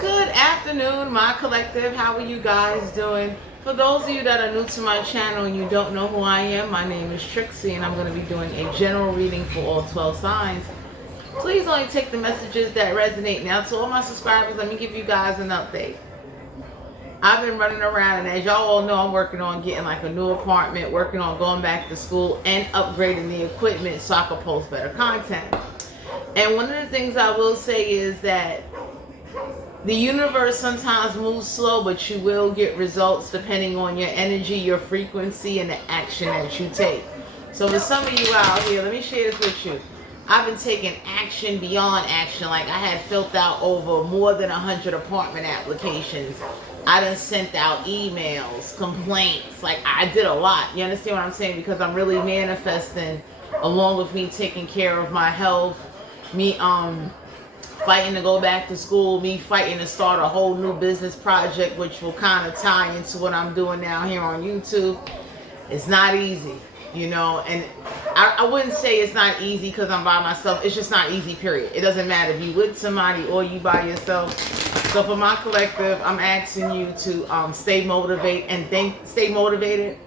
Good afternoon, my collective. How are you guys doing? For those of you that are new to my channel and you don't know who I am, my name is Trixie and I'm going to be doing a general reading for all 12 signs. Please only take the messages that resonate. Now, to all my subscribers, let me give you guys an update. I've been running around, and as y'all all know, I'm working on getting like a new apartment, working on going back to school and upgrading the equipment so I can post better content. And one of the things I will say is that the universe sometimes moves slow, but you will get results depending on your energy, your frequency, and the action that you take. So for some of you out here, let me share this with you. I've been taking action beyond action. Like, I had filled out over more than 100 apartment applications. I done sent out emails, complaints. Like, I did a lot. You understand what I'm saying? Because I'm really manifesting, along with me taking care of my health, me fighting to go back to school, me fighting to start a whole new business project, which will kind of tie into what I'm doing now here on YouTube. It's not easy, you know, and I wouldn't say it's not easy because I'm by myself. It's just not easy, period. It doesn't matter if you with somebody or you by yourself. So for my collective, I'm asking you to stay motivated and stay motivated.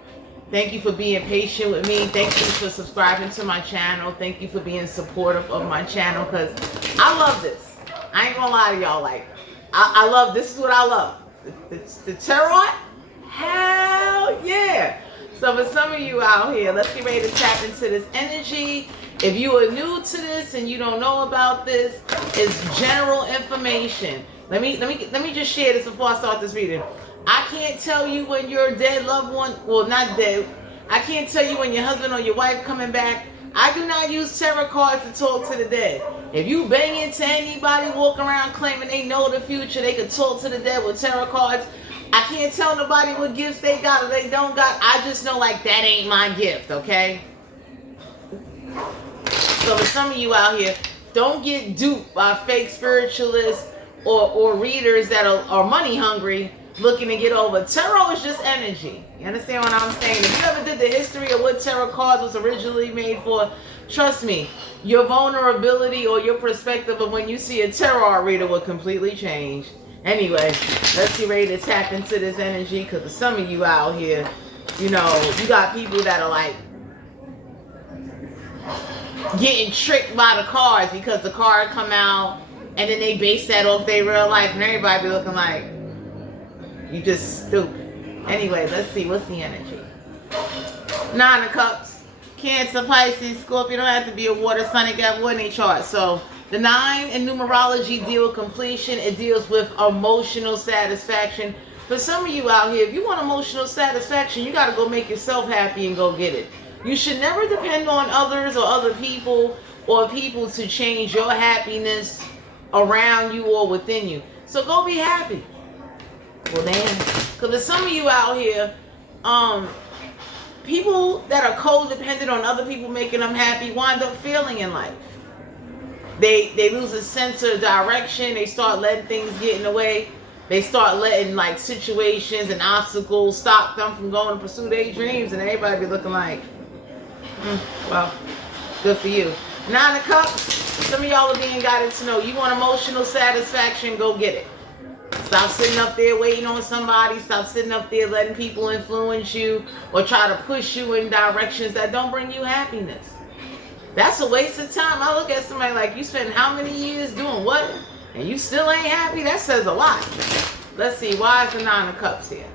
Thank you for being patient with me. Thank you for subscribing to my channel. Thank you for being supportive of my channel, because I love this. I ain't gonna lie to y'all. Like, I love, this is what I love. The tarot? Hell yeah. So for some of you out here, let's get ready to tap into this energy. If you are new to this and you don't know about this, it's general information. Let me just share this before I start this reading. I can't tell you when your dead loved one, well, not dead. I can't tell you when your husband or your wife coming back. I do not use tarot cards to talk to the dead. If you bang into anybody walking around claiming they know the future, they can talk to the dead with tarot cards. I can't tell nobody what gifts they got or they don't got. I just know, like, that ain't my gift, okay? So for some of you out here, don't get duped by fake spiritualists or readers that are money hungry, looking to get over. Tarot is just energy. You understand what I'm saying? If you ever did the history of what tarot cards was originally made for, trust me, your vulnerability or your perspective of when you see a tarot reader will completely change. Anyway, let's get ready to tap into this energy, because for some of you out here, you know, you got people that are like getting tricked by the cards because the card come out and then they base that off their real life, and everybody be looking like, you just stupid. Anyway, let's see. What's the energy? 9 of Cups. Cancer, Pisces, Scorpio. Don't have to be a water sign. It got water in their chart. So the 9 in numerology deal with completion. It deals with emotional satisfaction. For some of you out here, if you want emotional satisfaction, you got to go make yourself happy and go get it. You should never depend on others or other people or people to change your happiness around you or within you. So go be happy. Well, damn. Because there's some of you out here, people that are codependent on other people making them happy wind up failing in life. They lose a sense of direction. They start letting things get in the way. They start letting, like, situations and obstacles stop them from going to pursue their dreams, and everybody be looking like, well, good for you. 9 of Cups. Some of y'all are being guided to know you want emotional satisfaction, go get it. Stop sitting up there waiting on somebody. Stop sitting up there letting people influence you or try to push you in directions that don't bring you happiness. That's a waste of time. I look at somebody like, you spent how many years doing what, and you still ain't happy? That says a lot. Let's see. Why is the 9 of Cups here?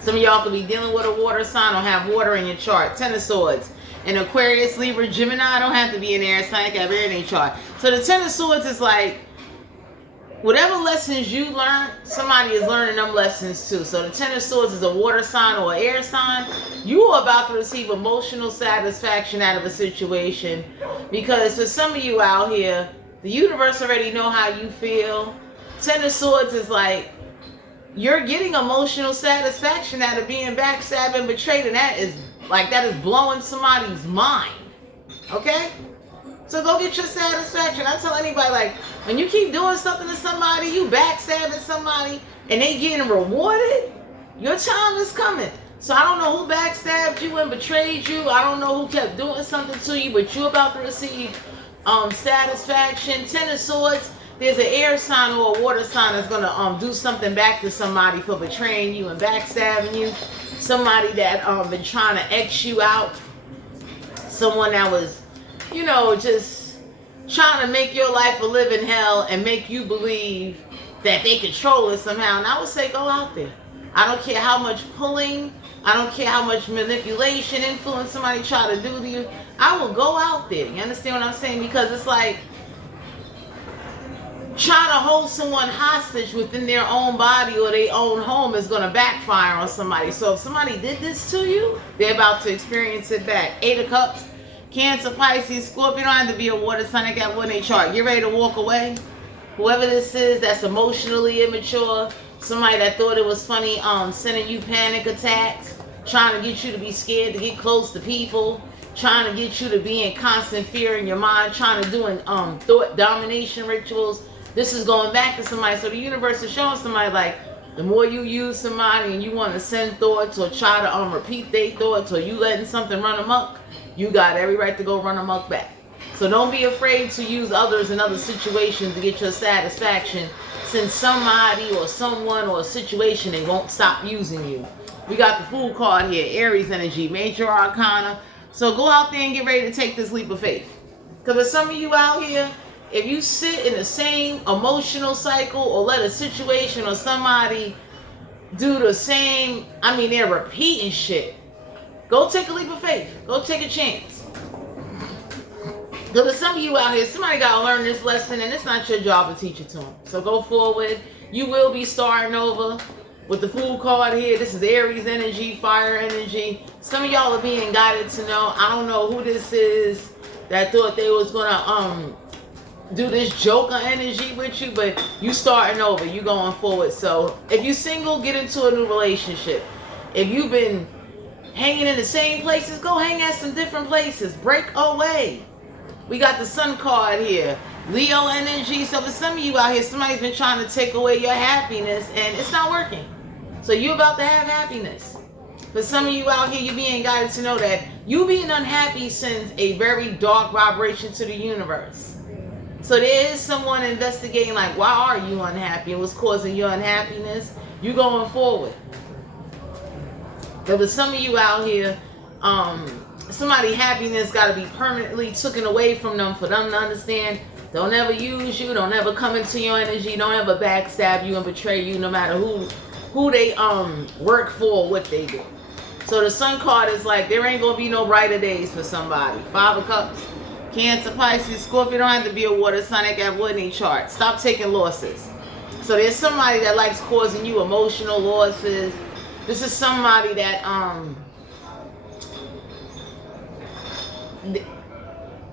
Some of y'all could be dealing with a water sign or have water in your chart. 10 of Swords. An Aquarius, Libra, Gemini. Don't have to be an air sign. It got air in your chart. So the 10 of Swords is like, whatever lessons you learn, somebody is learning them lessons too. So the 10 of Swords is a water sign or an air sign. You are about to receive emotional satisfaction out of a situation, because for some of you out here, the universe already know how you feel. 10 of Swords is like, you're getting emotional satisfaction out of being backstabbed and betrayed, and that is blowing somebody's mind. Okay? So go get your satisfaction. I tell anybody, like, when you keep doing something to somebody, you backstabbing somebody, and they getting rewarded, your time is coming. So I don't know who backstabbed you and betrayed you. I don't know who kept doing something to you, but you're about to receive satisfaction. 10 of Swords. there's an air sign or a water sign that's gonna do something back to somebody for betraying you and backstabbing you. Somebody that been trying to X you out. Someone that was, you know, just trying to make your life a living hell and make you believe that they control it somehow. And I would say go out there. I don't care how much pulling, I don't care how much manipulation, influence somebody try to do to you. I will go out there. You understand what I'm saying? Because it's like trying to hold someone hostage within their own body or their own home is going to backfire on somebody. So if somebody did this to you, they're about to experience it back. 8 of Cups, Cancer, Pisces, Scorpio. Don't have to be a water sign. I got one in their chart. Get ready to walk away. Whoever this is that's emotionally immature, somebody that thought it was funny sending you panic attacks, trying to get you to be scared to get close to people, trying to get you to be in constant fear in your mind, trying to do thought domination rituals. This is going back to somebody. So the universe is showing somebody like the more you use somebody and you want to send thoughts or try to repeat their thoughts, or you letting something run amok, you got every right to go run amok back. So don't be afraid to use others in other situations to get your satisfaction, since somebody or someone or a situation, they won't stop using you. We got the Fool card here, Aries energy, major arcana. So go out there and get ready to take this leap of faith. Because for some of you out here, if you sit in the same emotional cycle or let a situation or somebody do the same, they're repeating shit, go take a leap of faith. Go take a chance. Because for some of you out here, somebody got to learn this lesson, and it's not your job to teach it to them. So go forward. You will be starting over with the Fool card here. This is Aries energy, fire energy. Some of y'all are being guided to know. I don't know who this is that thought they was going to do this Joker energy with you, but you starting over. You going forward. So if you single, get into a new relationship. If you've been hanging in the same places, go hang at some different places. Break away. We got the Sun card here, Leo energy. So for some of you out here, somebody's been trying to take away your happiness and it's not working. So you're about to have happiness. For some of you out here, you're being guided to know that you being unhappy sends a very dark vibration to the universe. So there is someone investigating like, why are you unhappy and what's causing your unhappiness? You going forward. But for some of you out here, somebody's happiness got to be permanently taken away from them for them to understand. Don't ever use you. Don't ever come into your energy. Don't ever backstab you and betray you, no matter who they work for or what they do. So the Sun card is like, there ain't gonna be no brighter days for somebody. 5 of Cups, Cancer, Pisces, Scorpio. Don't have to be a water sign. They got wood in their chart. Stop taking losses. So there's somebody that likes causing you emotional losses. This is somebody that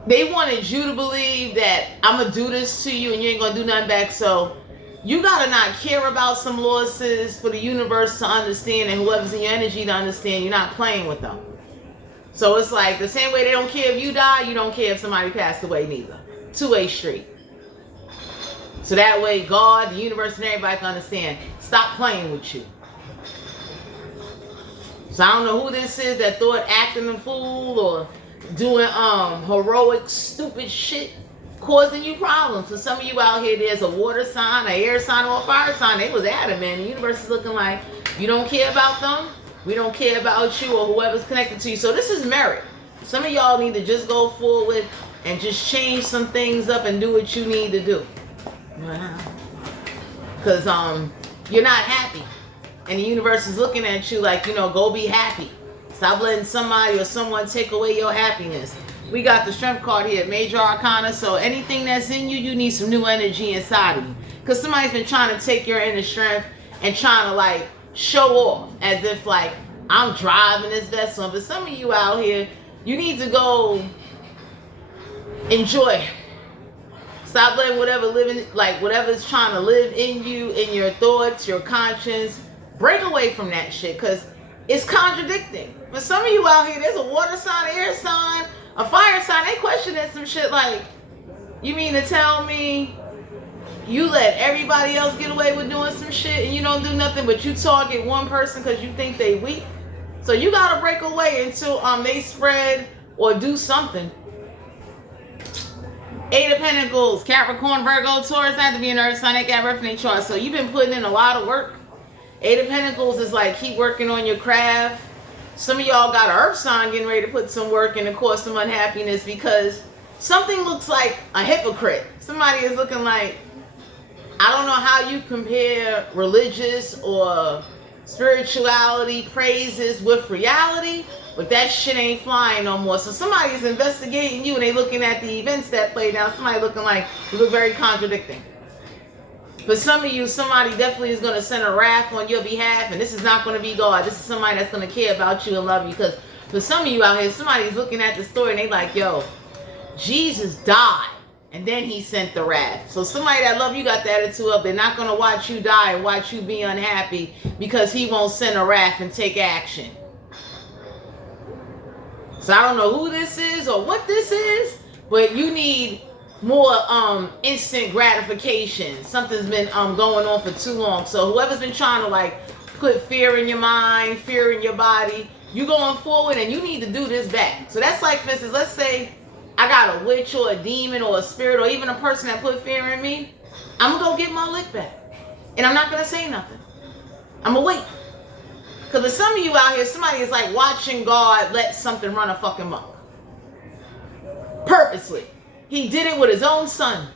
they wanted you to believe that I'm going to do this to you and you ain't going to do nothing back. So you got to not care about some losses for the universe to understand, and whoever's in your energy to understand you're not playing with them. So it's like the same way they don't care if you die, you don't care if somebody passed away neither. Two-way street. So that way God, the universe, and everybody can understand. Stop playing with you. So I don't know who this is that thought acting a fool or doing heroic stupid shit causing you problems. For some of you out here, there's a water sign, an air sign, or a fire sign. They was adamant. The universe is looking like you don't care about them, we don't care about you or whoever's connected to you. So this is merit. Some of y'all need to just go forward and just change some things up and do what you need to do. Because you're not happy, and the universe is looking at you like, go be happy. Stop letting somebody or someone take away your happiness. We got the Strength card here, Major Arcana. So anything that's in you, you need some new energy inside of you. Because somebody's been trying to take your inner strength and trying to like show off as if like, I'm driving this vessel. But some of you out here, you need to go enjoy. Stop letting whatever's trying to live in you, in your thoughts, your conscience, break away from that shit, because it's contradicting. For some of you out here, there's a water sign, air sign, a fire sign. They questioning some shit like, you mean to tell me you let everybody else get away with doing some shit and you don't do nothing, but you target one person because you think they weak? So you got to break away until they spread or do something. Eight of Pentacles, Capricorn, Virgo, Taurus, not to be an earth sign, that got birth in their chart. So you've been putting in a lot of work. Eight of Pentacles is like keep working on your craft. Some of y'all got an earth sign getting ready to put some work in to cause some unhappiness because something looks like a hypocrite. Somebody is looking like, I don't know how you compare religious or spirituality praises with reality, but that shit ain't flying no more. So somebody's investigating you and they looking at the events that played out. Somebody looking like you look very contradicting. For some of you, somebody definitely is going to send a wrath on your behalf, and this is not going to be God. This is somebody that's going to care about you and love you. Because for some of you out here, somebody's looking at the story and they like, yo, Jesus died and then he sent the wrath. So somebody that love you got the attitude of they're not going to watch you die and watch you be unhappy because he won't send a wrath and take action. So I don't know who this is or what this is, but you need more instant gratification. Something's been going on for too long. So whoever's been trying to like put fear in your mind, fear in your body, you going forward and you need to do this back. So that's like, for instance, let's say I got a witch or a demon or a spirit or even a person that put fear in me. I'm gonna go get my lick back. And I'm not gonna say nothing. I'm gonna wait. Because for some of you out here, somebody is like watching God let something run a fucking muck. Purposely. He did it with his own son.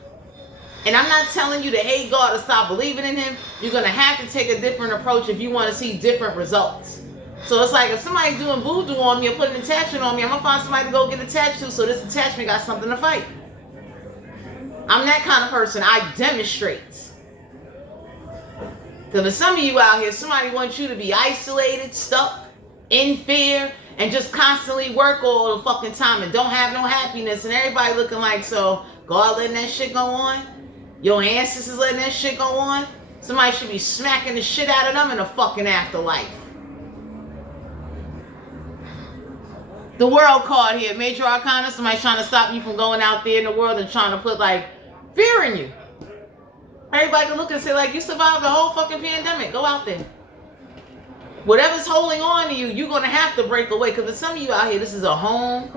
And I'm not telling you to hate God or stop believing in him. You're going to have to take a different approach if you want to see different results. So it's like if somebody's doing voodoo on me or putting an attachment on me, I'm going to find somebody to go get attached to so this attachment got something to fight. I'm that kind of person. I demonstrate. Because for some of you out here, somebody wants you to be isolated, stuck, in fear, and just constantly work all the fucking time and don't have no happiness, and everybody looking like, so God letting that shit go on? Your ancestors letting that shit go on? Somebody should be smacking the shit out of them in the fucking afterlife. The World card here, Major Arcana. Somebody's trying to stop you from going out there in the world and trying to put like fear in you. Everybody can look and say like, you survived the whole fucking pandemic. Go out there. Whatever's holding on to you, you're going to have to break away. Because for some of you out here, this is a home,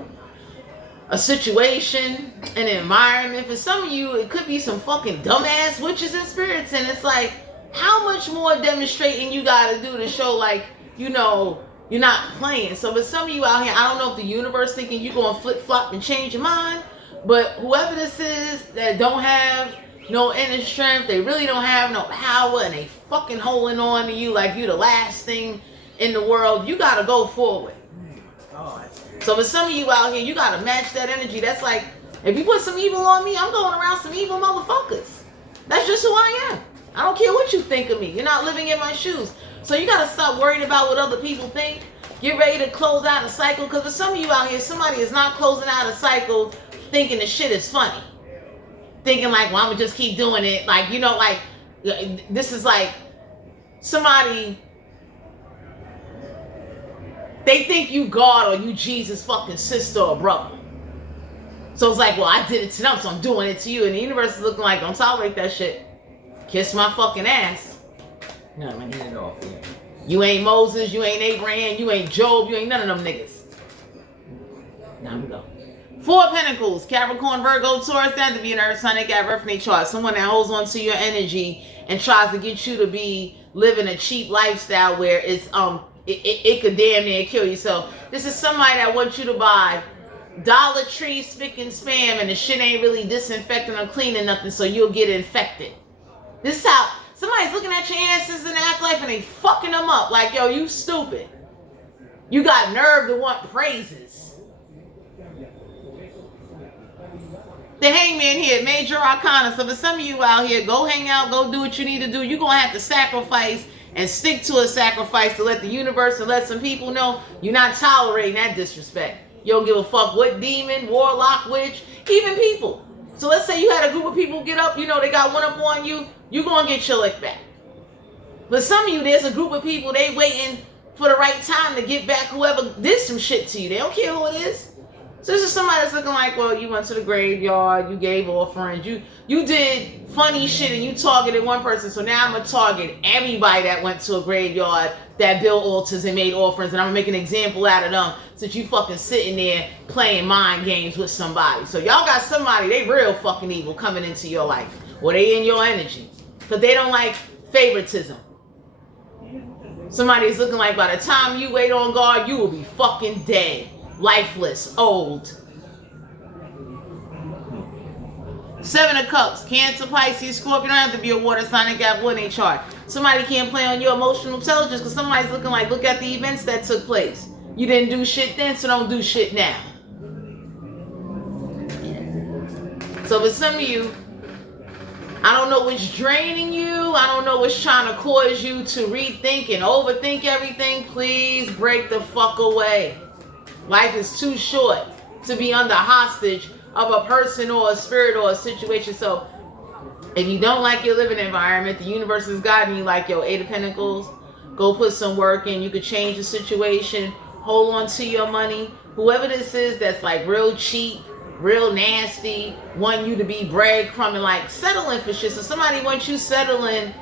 a situation, an environment. For some of you, it could be some fucking dumbass witches and spirits. And it's like, how much more demonstrating you got to do to show like, you know, you're not playing. So for some of you out here, I don't know if the universe thinking you're going to flip-flop and change your mind. But whoever this is that don't have no inner strength, they really don't have no power, and they fucking holding on to you like you the last thing in the world, you gotta go forward. God. So for some of you out here, you gotta match that energy. That's like, if you put some evil on me, I'm going around some evil motherfuckers. That's just who I am. I don't care what you think of me. You're not living in my shoes. So you gotta stop worrying about what other people think. Get ready to close out a cycle, because for some of you out here, somebody is not closing out a cycle thinking the shit is funny. Thinking like, well, I'm gonna just keep doing it. Like, you know, like, this is like somebody, they think you God or you Jesus fucking sister or brother. So it's like, well, I did it to them, so I'm doing it to you. And the universe is looking like, don't tolerate that shit. Kiss my fucking ass. No, I'm gonna get it off here. You ain't Moses, you ain't Abraham, you ain't Job, you ain't none of them niggas. Now we go. Four of Pentacles, Capricorn, Virgo, Taurus, that to be an earth sign, they got birth in their chart. Someone that holds on to your energy and tries to get you to be living a cheap lifestyle where it's it could damn near kill you. So this is somebody that wants you to buy Dollar Tree spick and spam and the shit ain't really disinfecting or cleaning nothing, so you'll get infected. This is how somebody's looking at your ancestors in the afterlife and they fucking them up like, yo, you stupid. You got nerve to want praises. The Hangman here, Major Arcana. So for some of you out here, go hang out, go do what you need to do. You're going to have to sacrifice and stick to a sacrifice to let the universe and let some people know you're not tolerating that disrespect. You don't give a fuck what demon, warlock, witch, even people. So let's say you had a group of people get up, you know, they got one up on you, you're going to get your lick back. But some of you, there's a group of people, they waiting for the right time to get back whoever did some shit to you. They don't care who it is. So this is somebody that's looking like, well, you went to the graveyard, you gave offerings, you did funny shit and you targeted one person. So now I'm going to target everybody that went to a graveyard that built altars and made offerings, and I'm going to make an example out of them since you fucking sitting there playing mind games with somebody. So y'all got somebody, they real fucking evil coming into your life, or they in your energy, because they don't like favoritism. Somebody is looking like by the time you wait on guard, you will be fucking dead. Lifeless, old. 7 of Cups, Cancer, Pisces, Scorpio. Don't have to be a water sign and got one in chart. Somebody can't play on your emotional intelligence because somebody's looking like, look at the events that took place. You didn't do shit then, so don't do shit now. So for some of you, I don't know what's draining you. I don't know what's trying to cause you to rethink and overthink everything. Please break the fuck away. Life is too short to be under hostage of a person or a spirit or a situation. So if you don't like your living environment, the universe is guiding you like, yo, 8 of Pentacles, go put some work in. You could change the situation. Hold on to your money. Whoever this is that's like real cheap, real nasty, want you to be breadcrumbing, like settling for shit. So somebody wants you settling,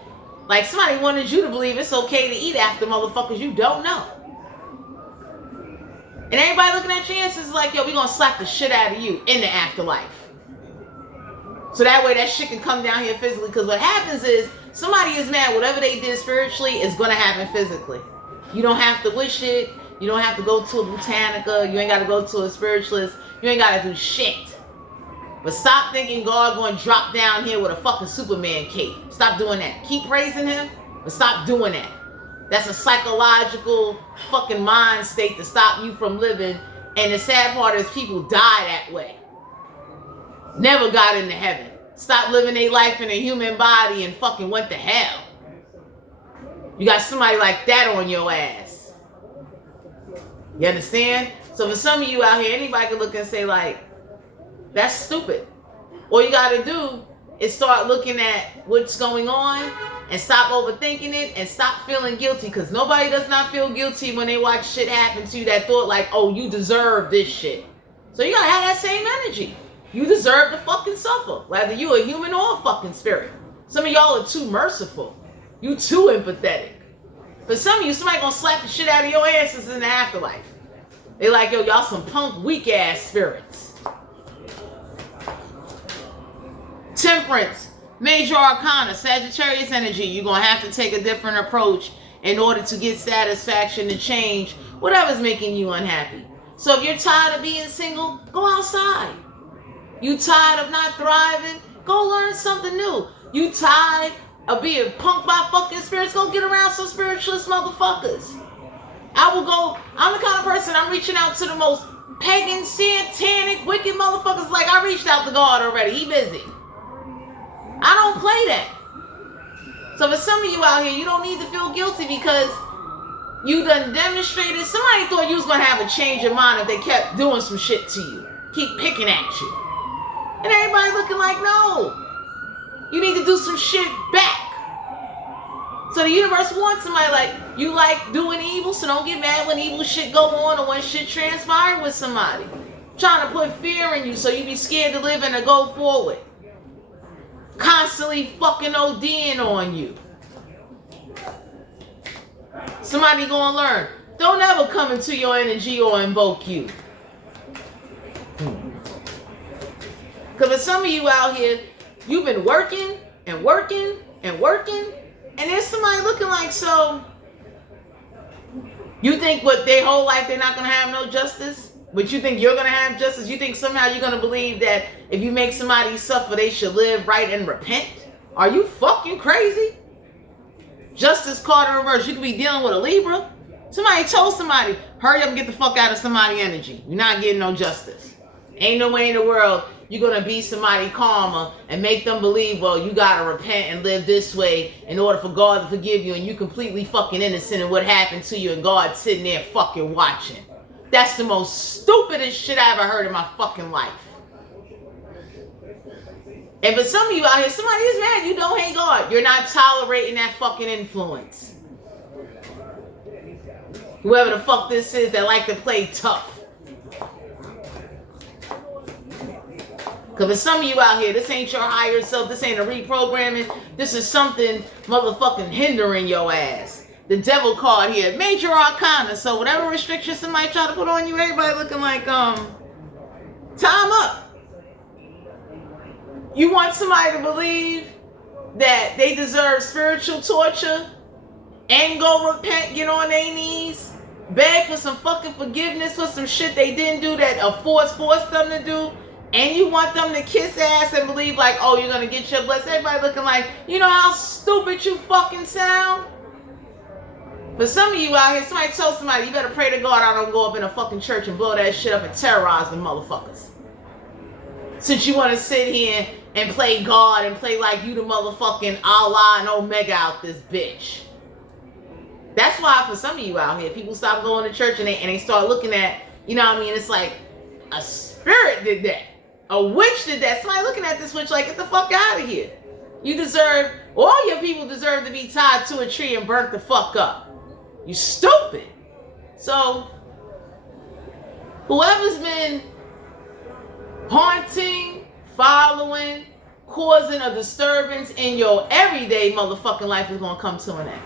like somebody wanted you to believe it's okay to eat after motherfuckers you don't know. And everybody looking at your answers is like, yo, we gonna slap the shit out of you in the afterlife. So that way that shit can come down here physically. Because what happens is somebody is mad. Whatever they did spiritually is gonna happen physically. You don't have to wish it. You don't have to go to a botanica. You ain't got to go to a spiritualist. You ain't got to do shit. But stop thinking God gonna drop down here with a fucking Superman cape. Stop doing that. Keep praising him, but stop doing that. That's a psychological fucking mind state to stop you from living. And the sad part is people die that way. Never got into heaven. Stop living their life in a human body and fucking went to hell. You got somebody like that on your ass. You understand? So for some of you out here, anybody can look and say like, that's stupid. All you got to do is start looking at what's going on and stop overthinking it and stop feeling guilty, because nobody does not feel guilty when they watch shit happen to you that thought like, oh, you deserve this shit. So you got to have that same energy. You deserve to fucking suffer, whether you a human or a fucking spirit. Some of y'all are too merciful. You too empathetic. For some of you, somebody gonna slap the shit out of your asses in the afterlife. They like, yo, y'all some punk, weak ass spirits. Temperance, Major Arcana, Sagittarius energy. You're gonna have to take a different approach in order to get satisfaction and change whatever's making you unhappy. So if you're tired of being single, go outside. You tired of not thriving? Go learn something new. You tired of being punked by fucking spirits? Go get around some spiritualist motherfuckers. I'm the kind of person, I'm reaching out to the most pagan, satanic, wicked motherfuckers. Like, I reached out to God already. He busy. I don't play that. So for some of you out here, you don't need to feel guilty because you done demonstrated. Somebody thought you was going to have a change of mind if they kept doing some shit to you. Keep picking at you. And everybody looking like, no. You need to do some shit back. So the universe wants somebody like, you like doing evil, so don't get mad when evil shit go on or when shit transpire with somebody. Trying to put fear in you so you be scared to live and to go forward. Constantly fucking ODing on you. Somebody gonna learn. Don't ever come into your energy or invoke you. Because for some of you out here, you've been working and working and working, and there's somebody looking like, so you think what their whole life they're not going to have no justice? But you think you're going to have justice? You think somehow you're going to believe that if you make somebody suffer, they should live right and repent? Are you fucking crazy? Justice card in reverse. You could be dealing with a Libra. Somebody told somebody, hurry up and get the fuck out of somebody's energy. You're not getting no justice. Ain't no way in the world you're going to be somebody karma and make them believe, well, you got to repent and live this way in order for God to forgive you, and you completely fucking innocent in what happened to you and God's sitting there fucking watching. That's the most stupidest shit I ever heard in my fucking life. And for some of you out here, somebody is mad you don't hate God. You're not tolerating that fucking influence. Whoever the fuck this is that like to play tough. Because for some of you out here, this ain't your higher self. This ain't a reprogramming. This is something motherfucking hindering your ass. The devil card here. Major arcana. So whatever restrictions somebody try to put on you, everybody looking like, time up. You want somebody to believe that they deserve spiritual torture and go repent, get on their knees, beg for some fucking forgiveness for some shit they didn't do that a force them to do, and you want them to kiss ass and believe like, oh, you're gonna get your blessing. Everybody looking like, you know how stupid you fucking sound? For some of you out here, somebody told somebody, you better pray to God I don't go up in a fucking church and blow that shit up and terrorize the motherfuckers. Since you want to sit here and play God and play like you the motherfucking Allah and Omega out this bitch. That's why for some of you out here, people stop going to church and they start looking at, you know what I mean? It's like a spirit did that. A witch did that. Somebody looking at this witch like, get the fuck out of here. You deserve, all your people deserve to be tied to a tree and burnt the fuck up. You stupid. So, whoever's been haunting, following, causing a disturbance in your everyday motherfucking life is going to come to an end.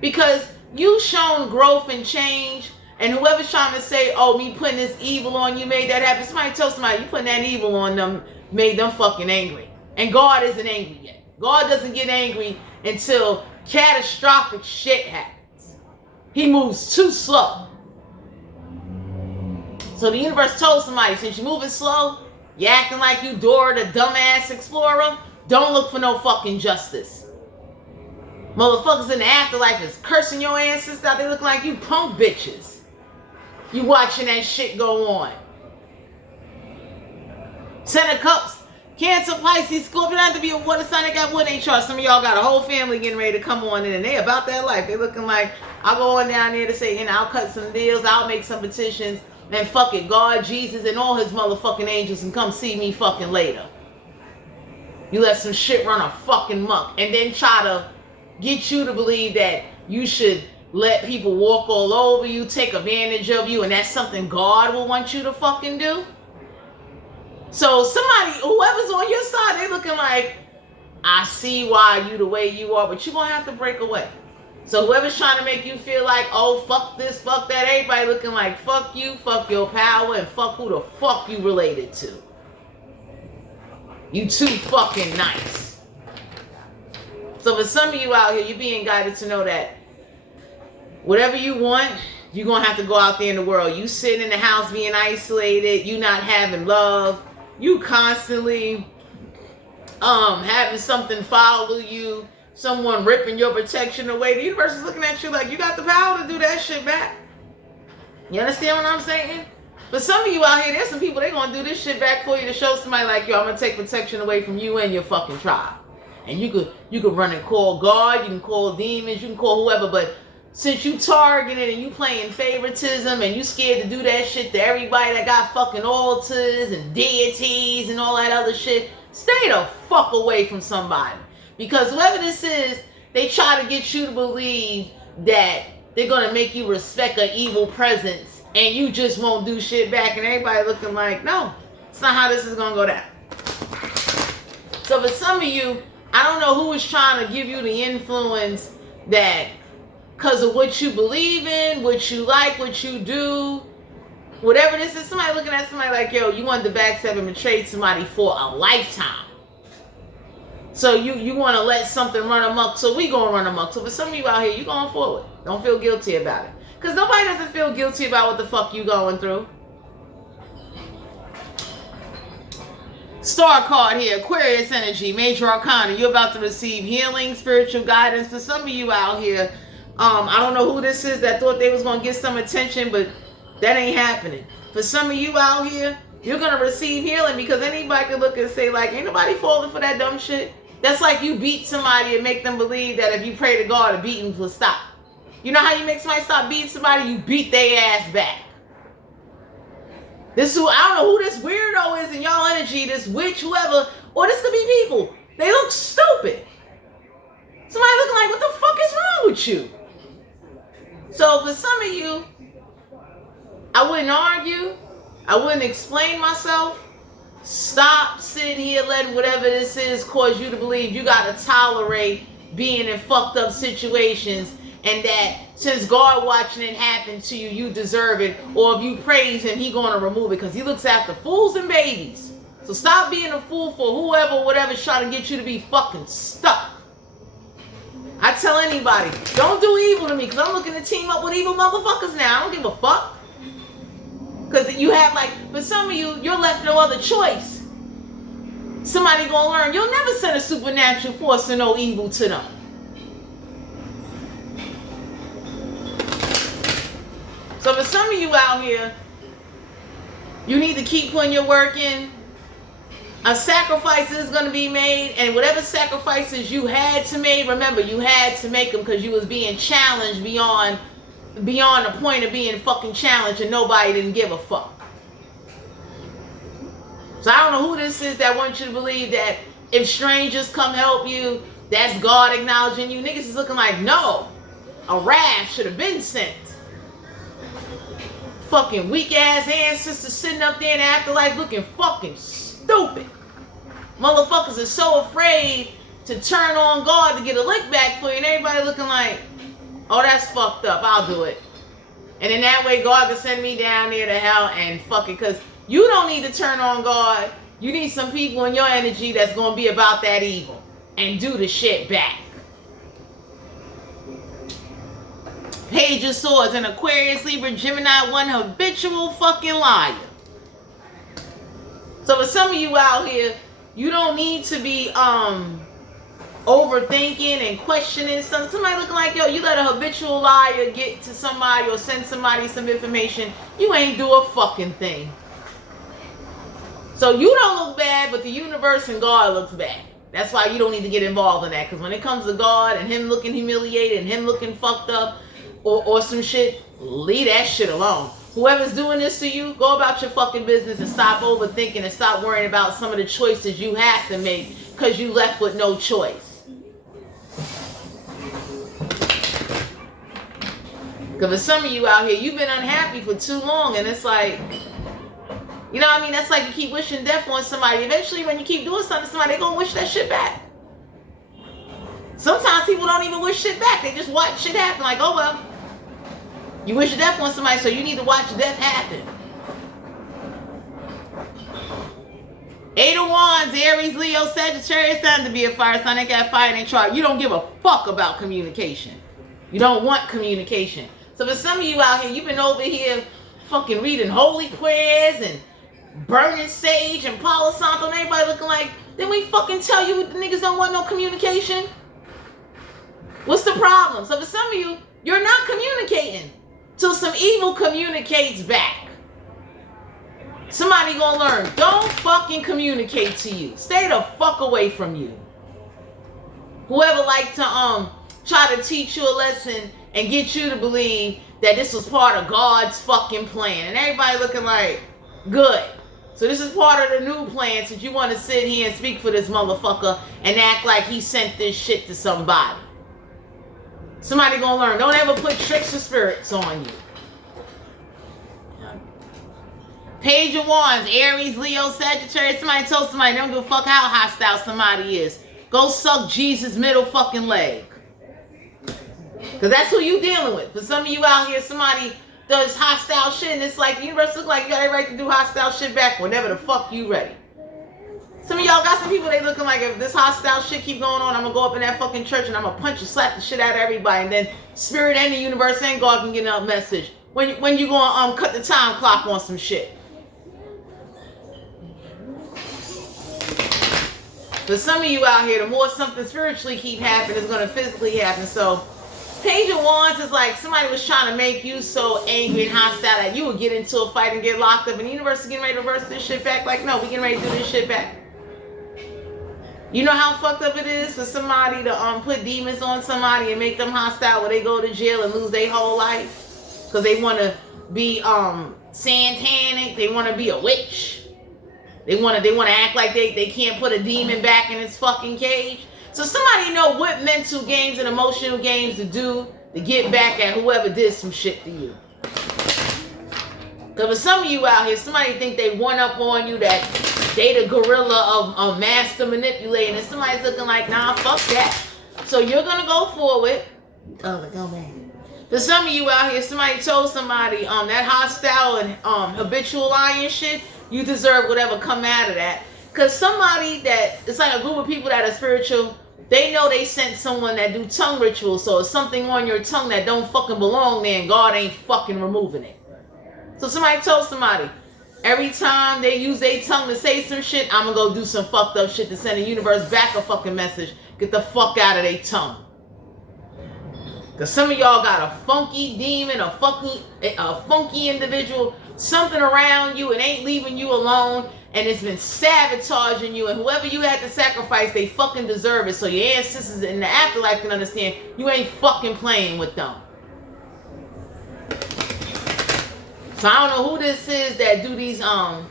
Because you've shown growth and change, and whoever's trying to say, oh, me putting this evil on you made that happen, somebody tell somebody you putting that evil on them made them fucking angry. And God isn't angry yet. God doesn't get angry until catastrophic shit happens. He moves too slow. So the universe told somebody, since you're moving slow, you acting like you Dora the dumbass explorer, don't look for no fucking justice. Motherfuckers in the afterlife is cursing your ancestors out. They look like you punk bitches. You watching that shit go on. Ten of Cups, Cancer, Pisces, Scorpio. Not to be a water sign. They got wood in chart. Some of y'all got a whole family getting ready to come on in, and they about that life. They looking like, I'll go on down there to say, and I'll cut some deals. I'll make some petitions. And fuck it, God, Jesus, and all his motherfucking angels can come see me fucking later. You let some shit run a fucking muck, and then try to get you to believe that you should let people walk all over you, take advantage of you, and that's something God will want you to fucking do. So somebody, whoever's on your side, they looking like, I see why you the way you are, but you're going to have to break away. So whoever's trying to make you feel like, oh, fuck this, fuck that, everybody looking like, fuck you, fuck your power, and fuck who the fuck you related to. You too fucking nice. So for some of you out here, you're being guided to know that whatever you want, you're going to have to go out there in the world. You sitting in the house being isolated, you not having love, you constantly having something follow you, someone ripping your protection away. The universe is looking at you like you got the power to do that shit back. You understand what I'm saying? But some of you out here, there's some people, they're going to do this shit back for you to show somebody like, yo, I'm going to take protection away from you and your fucking tribe. And you could run and call God, you can call demons, you can call whoever, but since you targeted and you playing favoritism and you scared to do that shit to everybody that got fucking altars and deities and all that other shit, stay the fuck away from somebody. Because whoever this is, they try to get you to believe that they're going to make you respect an evil presence and you just won't do shit back, and everybody looking like, no, it's not how this is going to go down. So for some of you, I don't know who is trying to give you the influence that because of what you believe in, what you like, what you do, whatever this is, somebody looking at somebody like, yo, you wanted to backstab and betray somebody for a lifetime. So you want to let something run amok, so we going to run amok. So for some of you out here, you going forward. Don't feel guilty about it. Because nobody doesn't feel guilty about what the fuck you going through. Star card here, Aquarius energy, major arcana. You're about to receive healing, spiritual guidance. For some of you out here, I don't know who this is that thought they was going to get some attention, but that ain't happening. For some of you out here, you're going to receive healing because anybody could look and say like, ain't nobody falling for that dumb shit. That's like you beat somebody and make them believe that if you pray to God, the beating will stop. You know how you make somebody stop beating somebody? You beat their ass back. This who, I don't know who this weirdo is in y'all energy, this witch, whoever, or this could be people. They look stupid. Somebody looking like, what the fuck is wrong with you? So for some of you, I wouldn't argue. I wouldn't explain myself. Stop sitting here letting whatever this is cause you to believe you gotta tolerate being in fucked up situations, and that since God watching it happen to you, you deserve it. Or if you praise him, he gonna remove it, because he looks after fools and babies. So stop being a fool for whoever, whatever's trying to get you to be fucking stuck. I tell anybody, don't do evil to me, because I'm looking to team up with evil motherfuckers now. I don't give a fuck. Because you have, like, for some of you, you're left no other choice. Somebody gonna learn. You'll never send a supernatural force or no evil to them. So for some of you out here, you need to keep putting your work in. A sacrifice is going to be made, and whatever sacrifices you had to make, remember, you had to make them because you was being challenged beyond the point of being fucking challenged, and nobody didn't give a fuck. So I don't know who this is that wants you to believe that if strangers come help you, that's God acknowledging you. Niggas is looking like, no, a raft should have been sent. Fucking weak ass ancestors sitting up there in the afterlife looking fucking stupid. Motherfuckers are so afraid to turn on God to get a lick back for you, and everybody looking like, oh, that's fucked up, I'll do it. And in that way, God can send me down there to hell and fuck it, because you don't need to turn on God. You need some people in your energy that's going to be about that evil and do the shit back. Page of Swords, an Aquarius, Libra, Gemini, one habitual fucking liar. So for some of you out here, you don't need to be overthinking and questioning something. Somebody looking like, yo, you let a habitual liar get to somebody or send somebody some information, you ain't do a fucking thing. So you don't look bad, but the universe and God looks bad. That's why you don't need to get involved in that. Because when it comes to God and him looking humiliated and him looking fucked up or some shit, leave that shit alone. Whoever's doing this to you, go about your fucking business and stop overthinking and stop worrying about some of the choices you have to make because you left with no choice. Because for some of you out here, you've been unhappy for too long, and it's like, you know what I mean? That's like you keep wishing death on somebody. Eventually, when you keep doing something to somebody, they're going to wish that shit back. Sometimes people don't even wish shit back. They just watch shit happen like, oh, well. You wish death on somebody, so you need to watch death happen. Eight of Wands, Aries, Leo, Sagittarius, time to be a fire sign. They got fire in their chart. You don't give a fuck about communication. You don't want communication. So for some of you out here, you've been over here fucking reading holy prayers and burning sage and Palo Santo, and everybody looking like, didn't we fucking tell you the niggas don't want no communication? What's the problem? So for some of you, you're not communicating till some evil communicates back. Somebody gonna learn, don't fucking communicate to you. Stay the fuck away from you. Whoever like to try to teach you a lesson and get you to believe that this was part of God's fucking plan. And everybody looking like, good. So this is part of the new plan, since you want to sit here and speak for this motherfucker and act like he sent this shit to somebody. Somebody gonna learn, don't ever put tricks or spirits on you. Page of Wands, Aries, Leo, Sagittarius. Somebody told somebody, don't give a fuck how hostile somebody is. Go suck Jesus' middle fucking leg. Because that's who you dealing with. For some of you out here, somebody does hostile shit, and it's like the universe look like you got a right to do hostile shit back whenever the fuck you ready. Some of y'all got some people, they looking like, if this hostile shit keep going on, I'm going to go up in that fucking church and I'm going to punch and slap the shit out of everybody. And then spirit and the universe and God can get a message. When you going to cut the time clock on some shit. For some of you out here, the more something spiritually keep happening, it's going to physically happen. So Page of Wands is like somebody was trying to make you so angry and hostile that you would get into a fight and get locked up. And the universe is getting ready to reverse this shit back. Like, no, we getting ready to do this shit back. You know how fucked up it is for somebody to put demons on somebody and make them hostile where they go to jail and lose their whole life? Because they want to be satanic. They want to be a witch. They want to act like they can't put a demon back in its fucking cage. So somebody know what mental games and emotional games to do to get back at whoever did some shit to you. Because for some of you out here, somebody think they one up on you that they the gorilla of master manipulating, and somebody's looking like, nah, fuck that. So you're gonna go forward. Oh, go back. For some of you out here, somebody told somebody that hostile and habitual lying shit, you deserve whatever come out of that. Because somebody that, it's like a group of people that are spiritual, they know they sent someone that do tongue rituals, so it's something on your tongue that don't fucking belong there, and God ain't fucking removing it. So somebody told somebody, every time they use their tongue to say some shit, I'm gonna go do some fucked up shit to send the universe back a fucking message. Get the fuck out of their tongue. Because some of y'all got a funky demon, a funky individual, something around you, and ain't leaving you alone, and it's been sabotaging you, and whoever you had to sacrifice, they fucking deserve it. So your ancestors in the afterlife can understand you ain't fucking playing with them. So I don't know who this is that do these tongue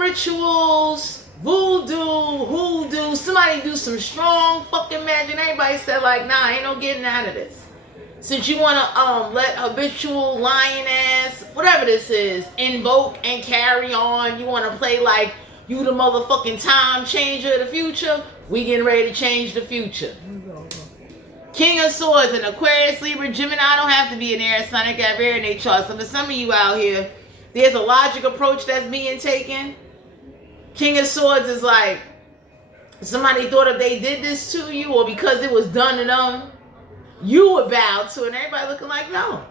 rituals, voodoo, hoodoo. Somebody do some strong fucking magic. Everybody said like, nah, ain't no getting out of this. Since you want to let habitual lying ass, whatever this is, invoke and carry on, you want to play like you the motherfucking time changer of the future, we getting ready to change the future. King of Swords and Aquarius, Libra, Gemini don't have to be an air sign. They got air in their chart. So for some of you out here, there's a logic approach that's being taken. King of Swords is like, somebody thought if they did this to you or because it was done to them, you were bowed to, and everybody looking like no.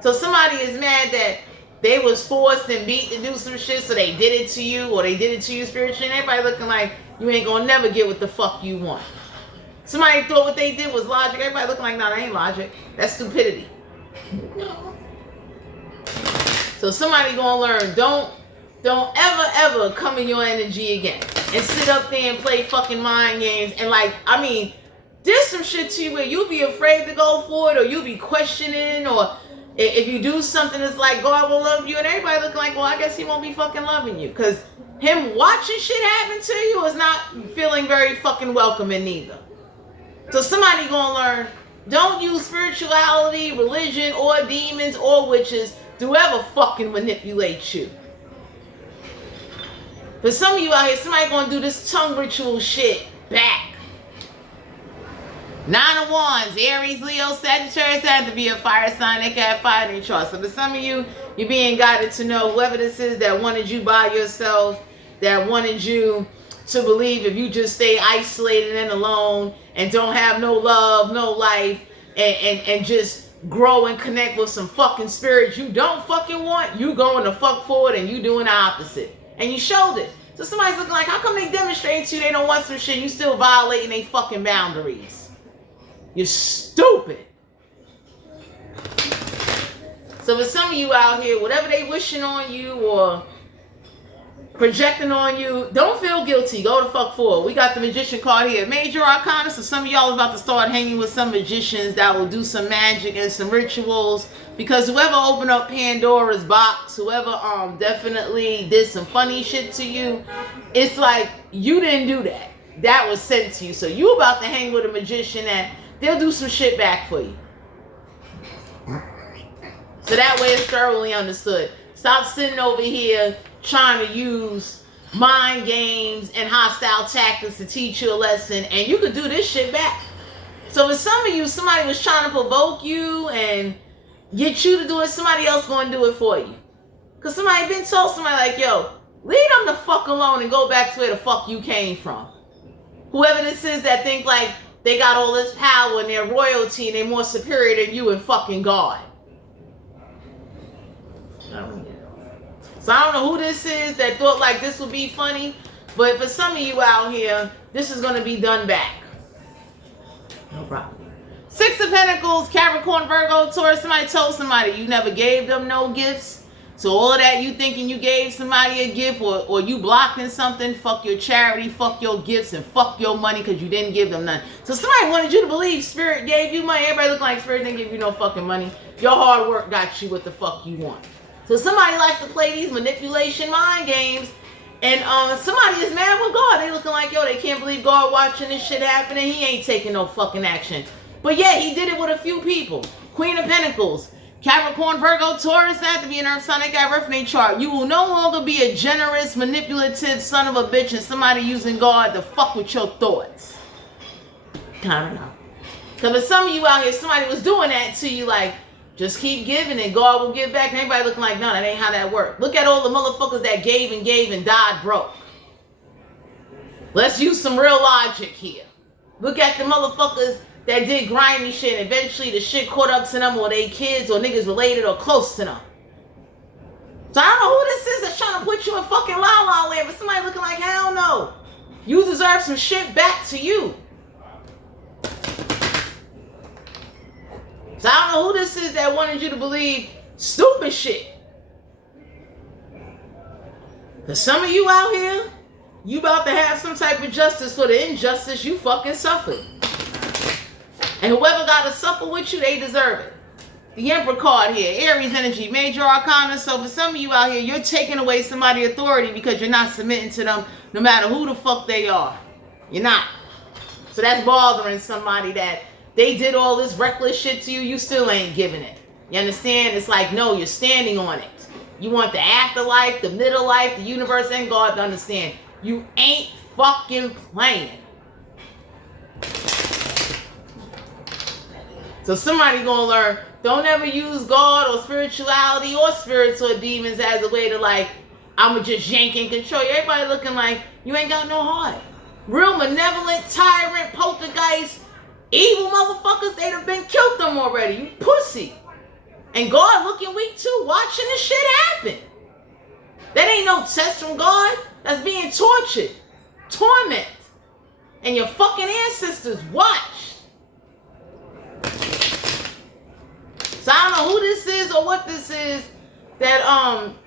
So somebody is mad that they was forced and beat to do some shit, so they did it to you, or they did it to you spiritually, and everybody looking like you ain't gonna never get what the fuck you want. Somebody thought what they did was logic. Everybody looking like, no, that ain't logic. That's stupidity. No. So somebody gonna learn, don't ever come in your energy again and sit up there and play fucking mind games. And like, I mean, there's some shit to you where you'll be afraid to go for it, or you'll be questioning, or if you do something that's like God will love you, and everybody looking like, well, I guess he won't be fucking loving you. Because him watching shit happen to you is not feeling very fucking welcoming neither. So somebody gonna learn, don't use spirituality, religion, or demons, or witches to ever fucking manipulate you. For some of you out here, somebody gonna do this tongue ritual shit back. 9 of Wands, Aries, Leo, Sagittarius have to be a fire sign. They can have fire in their chart. So for some of you, you're being guided to know whoever this is that wanted you by yourself, that wanted you to believe if you just stay isolated and alone and don't have no love, no life, and just grow and connect with some fucking spirits you don't fucking want, you going the fuck forward and you doing the opposite. And you showed it. So somebody's looking like, how come they demonstrate to you they don't want some shit, you still violating their fucking boundaries? You're stupid. So for some of you out here, whatever they wishing on you or projecting on you, don't feel guilty. Go the fuck forward. We got the Magician card here. Major Arcana. So some of y'all is about to start hanging with some magicians that will do some magic and some rituals. Because whoever opened up Pandora's box, whoever definitely did some funny shit to you, it's like you didn't do that. That was sent to you. So you about to hang with a magician that they'll do some shit back for you. So that way it's thoroughly understood. Stop sitting over here trying to use mind games and hostile tactics to teach you a lesson, and you could do this shit back. So for some of you, somebody was trying to provoke you and get you to do it, somebody else going to do it for you. Because somebody been told somebody like, yo, leave them the fuck alone and go back to where the fuck you came from. Whoever this is that think like they got all this power and they're royalty and they're more superior than you and fucking God. So I don't know who this is that thought like this would be funny, but for some of you out here, this is going to be done back. No problem. 6 of Pentacles, Capricorn, Virgo, Taurus. Somebody told somebody you never gave them no gifts. So all of that, you thinking you gave somebody a gift or you blocking something, fuck your charity, fuck your gifts, and fuck your money because you didn't give them none. So somebody wanted you to believe Spirit gave you money. Everybody look like Spirit didn't give you no fucking money. Your hard work got you what the fuck you want. So somebody likes to play these manipulation mind games, and somebody is mad with God. They looking like, yo, they can't believe God watching this shit happen and he ain't taking no fucking action. But yeah, he did it with a few people. Queen of Pentacles, Capricorn, Virgo, Taurus, that to be an earth sign, they got birth in their chart. You will no longer be a generous, manipulative son of a bitch and somebody using God to fuck with your thoughts. I don't know. Because if some of you out here, somebody was doing that to you, like, just keep giving and God will give back. And everybody looking like, no, that ain't how that works. Look at all the motherfuckers that gave and died broke. Let's use some real logic here. Look at the motherfuckers that did grimy shit and eventually the shit caught up to them or they kids or niggas related or close to them. So I don't know who this is that's trying to put you in fucking la la land, but somebody looking like, hell no. You deserve some shit back to you. So I don't know who this is that wanted you to believe stupid shit. For some of you out here, you about to have some type of justice for the injustice you fucking suffered. And whoever got to suffer with you, they deserve it. The Emperor card here, Aries energy, major arcana. So for some of you out here, you're taking away somebody's authority because you're not submitting to them no matter who the fuck they are. You're not. So that's bothering somebody that they did all this reckless shit to you, you still ain't giving it. You understand? It's like, no, you're standing on it. You want the afterlife, the middle life, the universe, and God to understand. You ain't fucking playing. So somebody gonna learn, don't ever use God or spirituality or spirits or demons as a way to like, I'ma just yank and control you. Everybody looking like, you ain't got no heart. Real malevolent, tyrant, poltergeist, evil motherfuckers, they'd have been killed them already. You pussy. And God looking weak too, watching this shit happen. That ain't no test from God. That's being tortured. Torment. And your fucking ancestors watched. So I don't know who this is or what this is that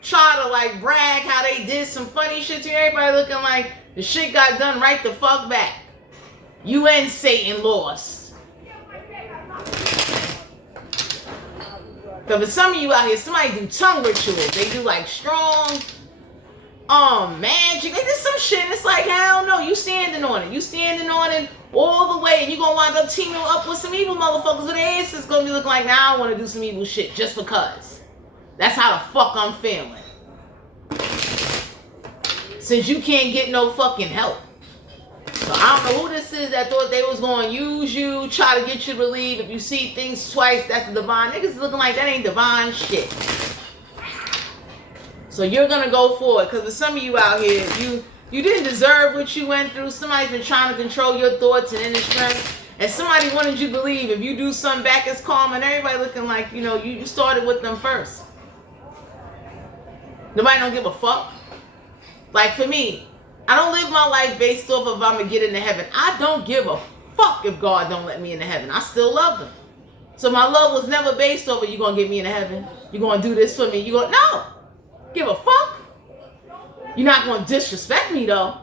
try to like brag how they did some funny shit to you. Everybody looking like the shit got done right the fuck back. You and Satan lost. But for some of you out here, somebody do tongue rituals. They do like strong magic. They did some shit and it's like, hell no, you standing on it. You standing on it all the way and you gonna wind up teaming up with some evil motherfuckers with their asses gonna be looking like, now I want to do some evil shit just because. That's how the fuck I'm feeling. Since you can't get no fucking help. So I don't know who this is that thought they was going to use you, try to get you to believe if you see things twice, that's the divine. Niggas looking like that ain't divine shit. So you're going to go for it. Because for some of you out here, you didn't deserve what you went through. Somebody's been trying to control your thoughts and inner strength. And somebody wanted you to believe if you do something back, it's calm. And everybody looking like, you know, you started with them first. Nobody don't give a fuck. Like for me, I don't live my life based off of if I'm going to get into heaven. I don't give a fuck if God don't let me into heaven. I still love them. So my love was never based off of you going to get me into heaven. You going to do this for me. You going, no. Give a fuck. You're not going to disrespect me though.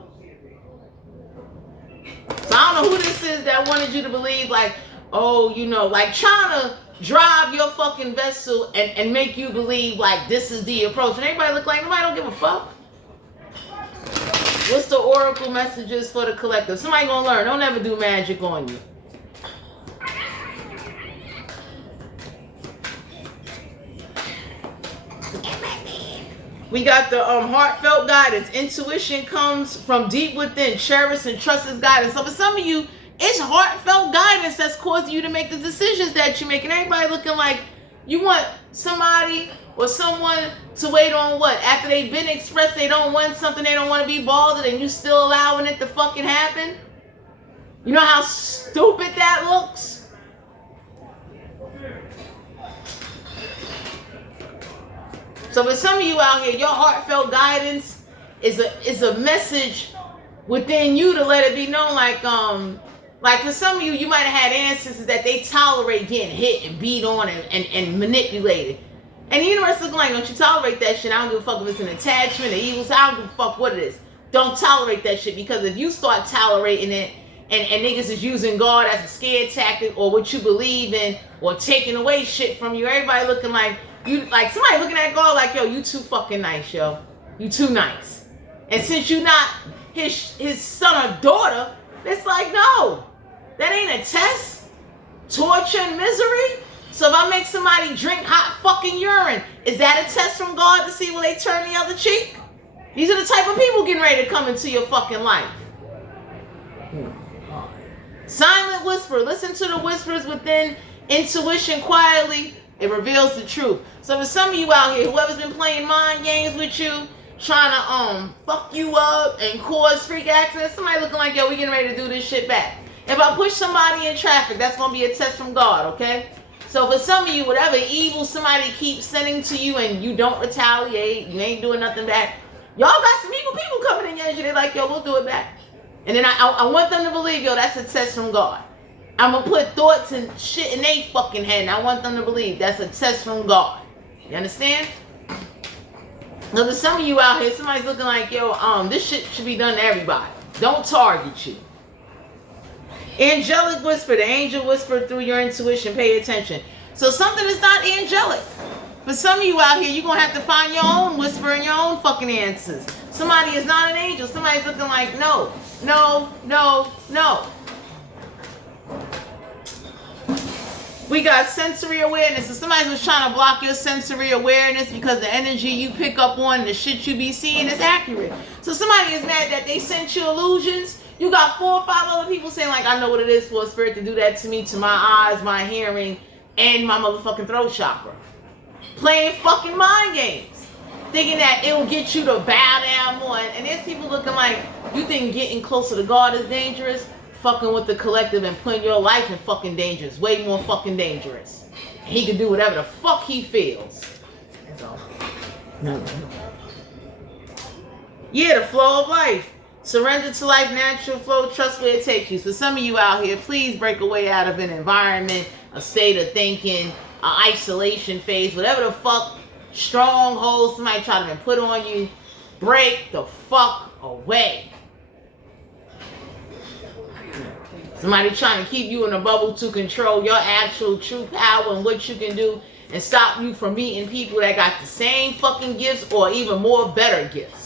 So I don't know who this is that wanted you to believe like, oh, you know, like trying to drive your fucking vessel and make you believe like this is the approach. And everybody look like nobody don't give a fuck. What's the oracle messages for the collective? Somebody gonna learn. Don't ever do magic on you. We got the heartfelt guidance. Intuition comes from deep within. Cherish and trust His guidance. So for some of you, it's heartfelt guidance that's causing you to make the decisions that you make. And everybody looking like you want somebody or someone to wait on what? After they've been expressed, they don't want something, they don't want to be bothered, and you still allowing it to fucking happen? You know how stupid that looks? So for some of you out here, your heartfelt guidance is a message within you to let it be known, like for some of you, you might have had ancestors that they tolerate getting hit and beat on and manipulated. And the universe looking like, don't you tolerate that shit. I don't give a fuck if it's an attachment, an evil side. I don't give a fuck what it is. Don't tolerate that shit, because if you start tolerating it and niggas is using God as a scare tactic or what you believe in or taking away shit from you, everybody looking like, you like somebody looking at God like, yo, you too fucking nice, yo. You too nice. And since you not his son or daughter, it's like, no, that ain't a test. Torture and misery. So if I make somebody drink hot fucking urine, is that a test from God to see will they turn the other cheek? These are the type of people getting ready to come into your fucking life. Silent whisper. Listen to the whispers within. Intuition quietly. It reveals the truth. So for some of you out here, whoever's been playing mind games with you, trying to fuck you up and cause freak accidents, somebody looking like, yo, we getting ready to do this shit back. If I push somebody in traffic, that's going to be a test from God, okay? So for some of you, whatever evil somebody keeps sending to you and you don't retaliate, you ain't doing nothing back, y'all got some evil people coming in your energy. They're like, yo, we'll do it back. And then I want them to believe, yo, that's a test from God. I'm going to put thoughts and shit in their fucking head, and I want them to believe that's a test from God. You understand? So for some of you out here, somebody's looking like, yo, this shit should be done to everybody. Don't target you. Angelic whisper, the angel whispered through your intuition. Pay attention. So something is not angelic. For some of you out here, you're going to have to find your own whisper and your own fucking answers. Somebody is not an angel. Somebody's looking like, no, no, no, no. We got sensory awareness. If somebody was trying to block your sensory awareness because the energy you pick up on, the shit you be seeing is accurate. So somebody is mad that they sent you illusions. You got 4 or 5 other people saying like, I know what it is for a spirit to do that to me, to my eyes, my hearing, and my motherfucking throat chakra. Playing fucking mind games. Thinking that it will get you to bow down more. And there's people looking like, you think getting closer to God is dangerous? Fucking with the collective and putting your life in fucking danger is way more fucking dangerous. He can do whatever the fuck he feels. That's all. Yeah, the flow of life. Surrender to life, natural flow, trust where it takes you. So some of you out here, please break away out of an environment, a state of thinking, an isolation phase, whatever the fuck strongholds somebody trying to put on you. Break the fuck away. Somebody trying to keep you in a bubble to control your actual true power and what you can do and stop you from meeting people that got the same fucking gifts or even more better gifts.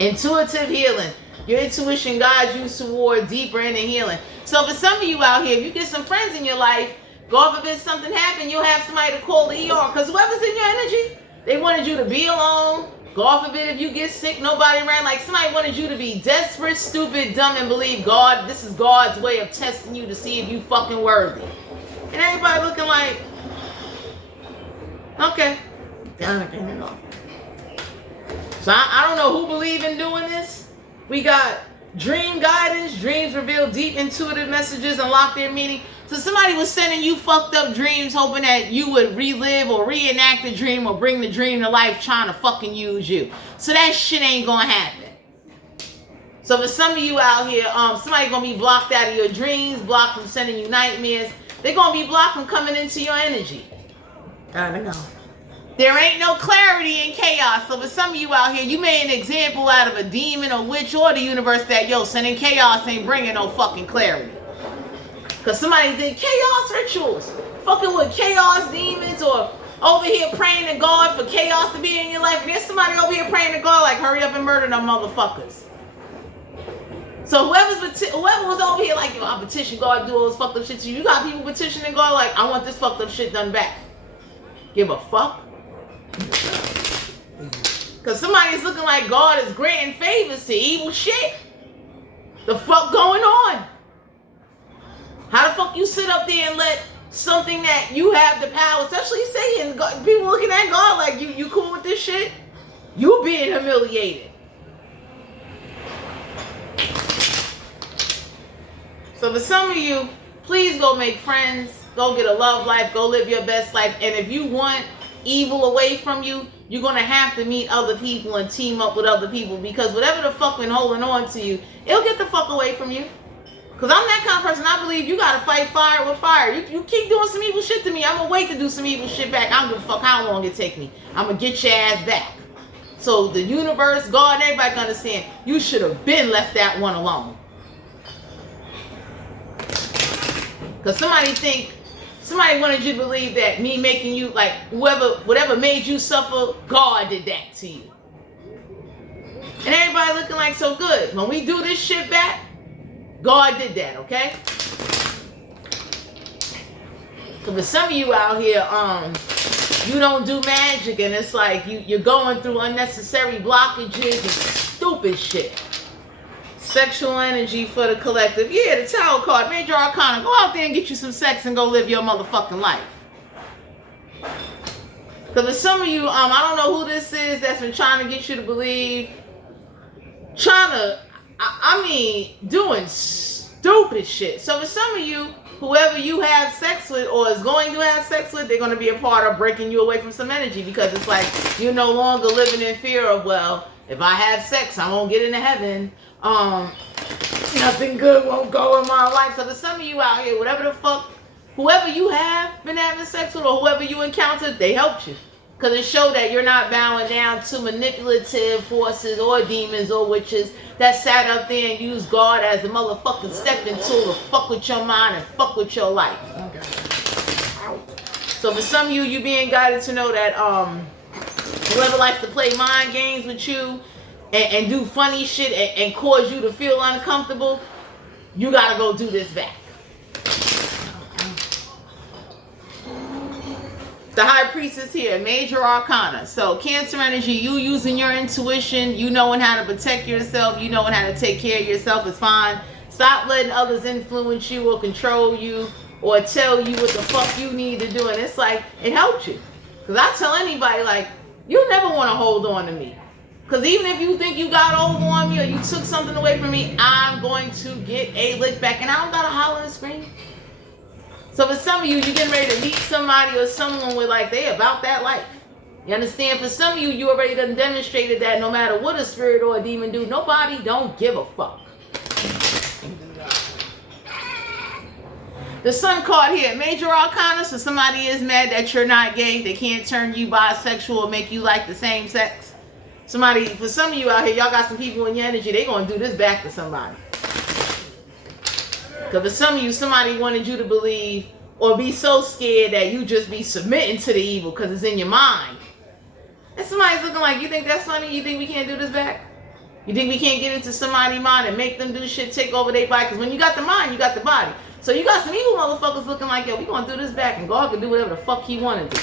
Intuitive healing. Your intuition guides you toward deeper inner healing. So for some of you out here, if you get some friends in your life, God forbid something happen, you'll have somebody to call the ER. Because whoever's in your energy, they wanted you to be alone. God forbid if you get sick, nobody around. Like somebody wanted you to be desperate, stupid, dumb, and believe God. This is God's way of testing you to see if you fucking worthy. And everybody looking like, okay. So I don't know who believe in doing this. We got dream guidance, dreams reveal deep intuitive messages and lock their meaning. So somebody was sending you fucked up dreams hoping that you would relive or reenact the dream or bring the dream to life trying to fucking use you. So that shit ain't gonna happen. So for some of you out here, somebody gonna be blocked out of your dreams, blocked from sending you nightmares. They're gonna be blocked from coming into your energy. I don't know. There ain't no clarity in chaos. So for some of you out here, you made an example out of a demon or witch or the universe that, yo, sending chaos ain't bringing no fucking clarity. Because somebody did chaos rituals. Fucking with chaos demons or over here praying to God for chaos to be in your life. And there's somebody over here praying to God like, hurry up and murder them motherfuckers. So whoever was over here like, yo, I petition God to do all this fucked up shit to you. You got people petitioning God like, I want this fucked up shit done back. Give a fuck. Because somebody's looking like God is granting favors to evil shit. The fuck going on? How the fuck you sit up there and let something that you have the power, especially saying, people looking at God like, you cool with this shit? You being humiliated. So for some of you, please go make friends, go get a love life, go live your best life. And if you want evil away from you, you're going to have to meet other people and team up with other people, because whatever the fuck been holding on to you, it'll get the fuck away from you. Because I'm that kind of person, I believe you got to fight fire with fire. You keep doing some evil shit to me, I'm going to wait to do some evil shit back. I don't give a fuck how long it take me. I'm going to get your ass back. So the universe, God, everybody can understand, you should have been left that one alone. Because somebody wanted you to believe that me making you, like, whatever made you suffer, God did that to you. And everybody looking like, so good. When we do this shit back, God did that, okay? So for some of you out here, you don't do magic, and it's like you're going through unnecessary blockages and stupid shit. Sexual energy for the collective. Yeah, the Tower card, Major Arcana. Go out there and get you some sex and go live your motherfucking life. Because for some of you, I don't know who this is that's been trying to get you to believe, doing stupid shit. So for some of you, whoever you have sex with or is going to have sex with, they're going to be a part of breaking you away from some energy, because it's like you're no longer living in fear of, well, if I have sex, I won't get into heaven. Nothing good won't go in my life. So for some of you out here, whatever the fuck, whoever you have been having sex with or whoever you encountered, they helped you. Because it showed that you're not bowing down to manipulative forces or demons or witches that sat up there and used God as a motherfucking stepping tool to fuck with your mind and fuck with your life. Okay. So for some of you, you being guided to know that whoever likes to play mind games with you and do funny shit and cause you to feel uncomfortable, you gotta go do this back. The High Priestess here, Major Arcana. So Cancer energy, you using your intuition, you knowing how to protect yourself, you knowing how to take care of yourself is fine. Stop letting others influence you or control you or tell you what the fuck you need to do. And it's like, it helps you. Because I tell anybody, like, you never want to hold on to me. Because even if you think you got over on me or you took something away from me, I'm going to get a lick back. And I don't got to holler and scream. So for some of you, you're getting ready to meet somebody or someone with, like, they about that life. You understand? For some of you, you already done demonstrated that no matter what a spirit or a demon do, nobody don't give a fuck. The Sun card here, Major Arcana. So somebody is mad that you're not gay. They can't turn you bisexual or make you like the same sex. Somebody, for some of you out here, y'all got some people in your energy, they gonna do this back to somebody. Because for some of you, somebody wanted you to believe or be so scared that you just be submitting to the evil because it's in your mind. And somebody's looking like, you think that's funny? You think we can't do this back? You think we can't get into somebody's mind and make them do shit, take over their body? Because when you got the mind, you got the body. So you got some evil motherfuckers looking like, yo, we gonna do this back, and God can do whatever the fuck he wanna do.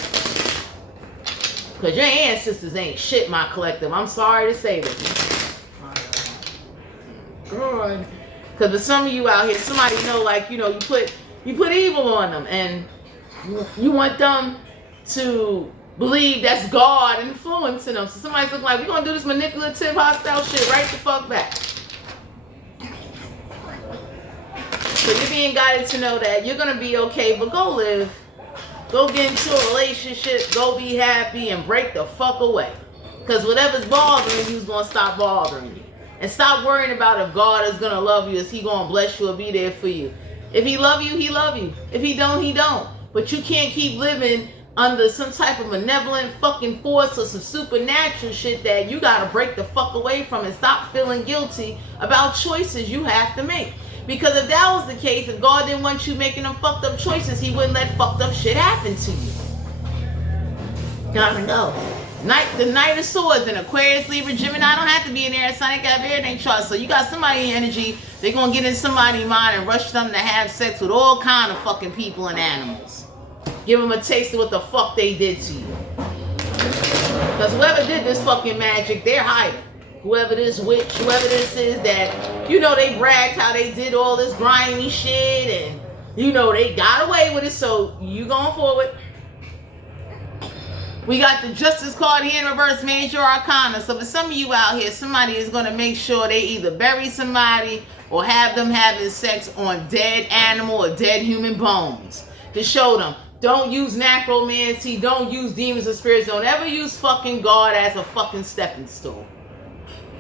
Because your ancestors ain't shit, my collective. I'm sorry to say this. God. Because for some of you out here, somebody know, like, you know, you put evil on them, and you want them to believe that's God influencing them. So somebody's looking like, we're going to do this manipulative, hostile shit right the fuck back. So you're being guided to know that you're going to be okay, but go live. Go get into a relationship, go be happy, and break the fuck away. Because whatever's bothering you is going to stop bothering you. And stop worrying about if God is going to love you, is he going to bless you or be there for you. If he love you, he love you. If he don't, he don't. But you can't keep living under some type of malevolent fucking force or some supernatural shit that you got to break the fuck away from, and stop feeling guilty about choices you have to make. Because if that was the case, if God didn't want you making them fucked up choices, he wouldn't let fucked up shit happen to you. Gotta go. The Knight of Swords in Aquarius, Libra, Gemini. Don't have to be in there. Sonic have everything chart. So you got somebody in energy. They're going to get in somebody's mind and rush them to have sex with all kind of fucking people and animals. Give them a taste of what the fuck they did to you. Because whoever did this fucking magic, they're hiding. Whoever this witch, whoever this is that, you know, they bragged how they did all this grimy shit and, you know, they got away with it. So you going forward. We got the Justice card here in reverse, Major Arcana. So for some of you out here, somebody is going to make sure they either bury somebody or have them having sex on dead animal or dead human bones. To show them, don't use necromancy, don't use demons or spirits, don't ever use fucking God as a fucking stepping stool.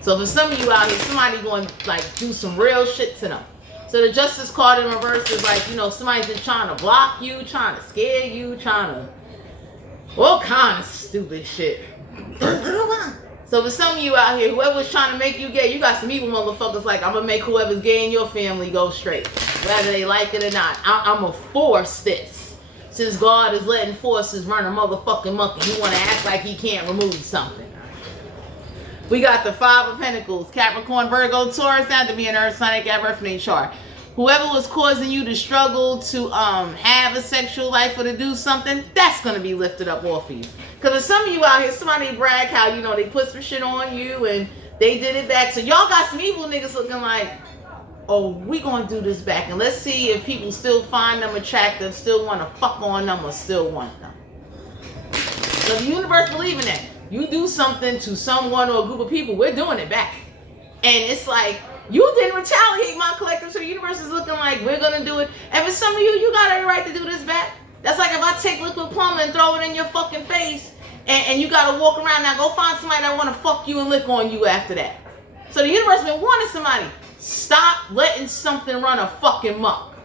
So for some of you out here, somebody going to, like, do some real shit to them. So the Justice card in reverse is like, you know, somebody's just trying to block you, trying to scare you, trying to... all kind of stupid shit. So for some of you out here, whoever's trying to make you gay, you got some evil motherfuckers like, I'm going to make whoever's gay in your family go straight. Whether they like it or not. I'm going to force this. Since God is letting forces run a motherfucking monkey, you want to act like he can't remove something. We got the Five of Pentacles, Capricorn, Virgo, Taurus, and to be an Earth, Sonic, Earth name chart. whoever was causing you to struggle to have a sexual life or to do something, that's going to be lifted up off of you. Because some of you out here, somebody brag how, you know, they put some shit on you and they did it back. So y'all got some evil niggas looking like, oh, we going to do this back. And let's see if people still find them attractive, still want to fuck on them, or still want them. So the universe believe in that. You do something to someone or a group of people, we're doing it back. And it's like, you didn't retaliate, my collective, so the universe is looking like we're going to do it. And for some of you, you got every right to do this back. That's like if I take liquid plumber and throw it in your fucking face, and you got to walk around now, go find somebody that want to fuck you and lick on you after that. So the universe been warning somebody, stop letting something run a fucking muck.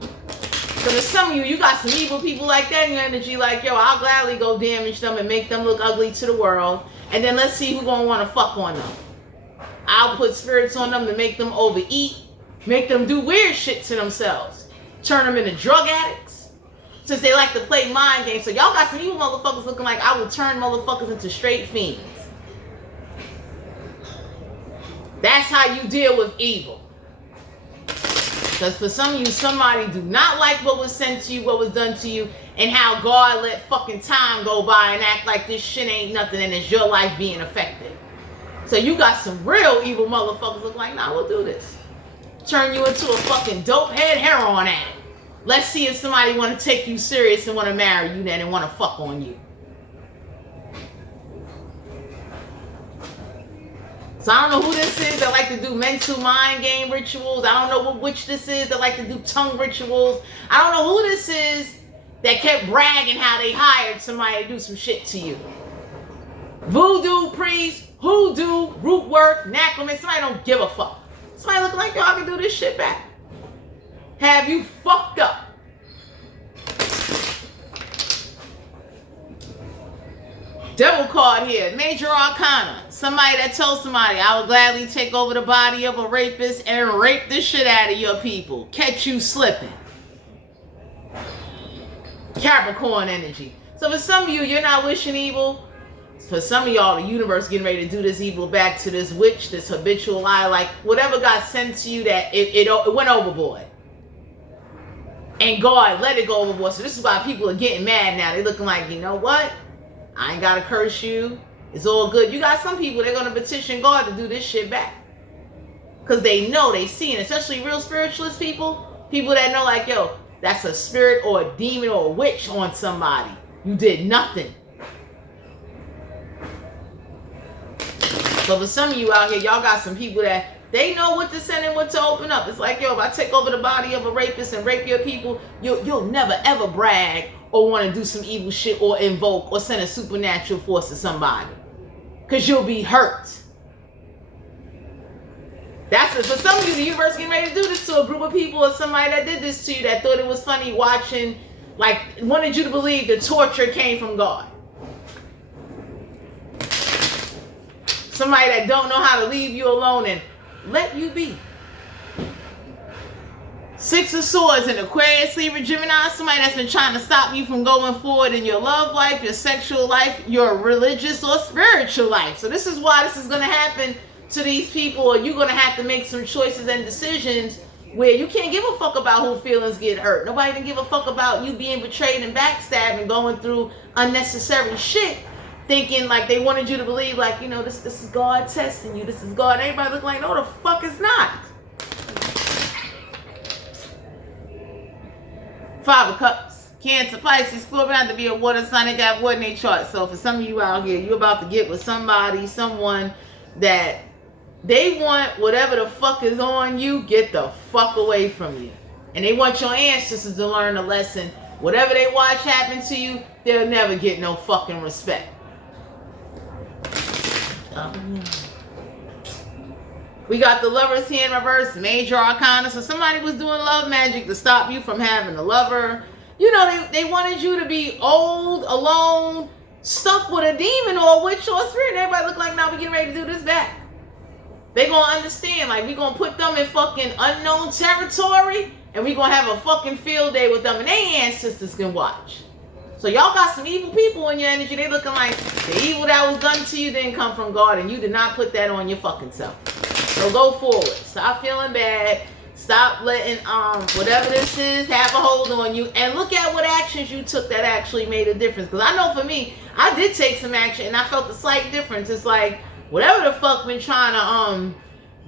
So there's some of you, you got some evil people like that in your energy, like, yo, I'll gladly go damage them and make them look ugly to the world, and then let's see who's going to want to fuck on them. I'll put spirits on them to make them overeat, make them do weird shit to themselves, turn them into drug addicts, since they like to play mind games. So y'all got some evil motherfuckers looking like I will turn motherfuckers into straight fiends. That's how you deal with evil. Because for some of you, somebody do not like what was sent to you, what was done to you, and how God let fucking time go by and act like this shit ain't nothing and it's your life being affected. So you got some real evil motherfuckers look like, nah, we'll do this. Turn you into a fucking dope head heroin addict. Let's see if somebody want to take you serious and want to marry you then and want to fuck on you. So I don't know who this is that like to do mental mind game rituals. I don't know what witch this is that like to do tongue rituals. I don't know who this is that kept bragging how they hired somebody to do some shit to you. Voodoo priest, hoodoo, root work, necromancy. Somebody don't give a fuck. Somebody looking like, yo, I can do this shit back. Have you fucked up? Devil card here, major arcana. Somebody that told somebody, I would gladly take over the body of a rapist and rape the shit out of your people. Catch you slipping. Capricorn energy. So for some of you, you're not wishing evil. For some of y'all, the universe getting ready to do this evil back to this witch, this habitual lie, like whatever got sent to you that it went overboard. And God let it go overboard. So this is why people are getting mad now. They're looking like, you know what? I ain't got to curse you. It's all good. You got some people, they're going to petition God to do this shit back. Because they know, they see it. Especially real spiritualist people. People that know like, yo, that's a spirit or a demon or a witch on somebody. You did nothing. So for some of you out here, y'all got some people that they know what to send and what to open up. It's like, yo, if I take over the body of a rapist and rape your people, you'll never ever brag or want to do some evil shit or invoke or send a supernatural force to somebody. Because you'll be hurt. That's it. For some of you, the universe getting ready to do this to a group of people or somebody that did this to you that thought it was funny watching, like wanted you to believe the torture came from God. Somebody that don't know how to leave you alone and let you be. Six of Swords in Aquarius, Libra, Gemini. Somebody that's been trying to stop you from going forward in your love life, your sexual life, your religious or spiritual life. So this is why this is going to happen to these people, or you're going to have to make some choices and decisions where you can't give a fuck about who feelings get hurt. Nobody can give a fuck about you being betrayed and backstabbed and going through unnecessary shit, thinking like they wanted you to believe like, you know, this is God testing you. This is God. Everybody look like, no, the fuck is not. Five of Cups, Cancer, Pisces, Scorpio, have to be a water sign. They got water in their chart. So for some of you out here, you're about to get with somebody, someone that they want whatever the fuck is on you, get the fuck away from you. And they want your ancestors to learn a lesson. Whatever they watch happen to you, they'll never get no fucking respect. We got the Lover's here in reverse, major arcana. So somebody was doing love magic to stop you from having a lover. You know, they wanted you to be old, alone, stuck with a demon or a witch or a spirit. Everybody look like, now we getting ready to do this back. They gonna understand, like we gonna put them in fucking unknown territory and we gonna have a fucking field day with them and their ancestors can watch. So y'all got some evil people in your energy. They looking like the evil that was done to you didn't come from God and you did not put that on your fucking self. So go forward. Stop feeling bad. Stop letting whatever this is have a hold on you, and look at what actions you took that actually made a difference. Because I know for me, I did take some action and I felt a slight difference. It's like whatever the fuck been trying to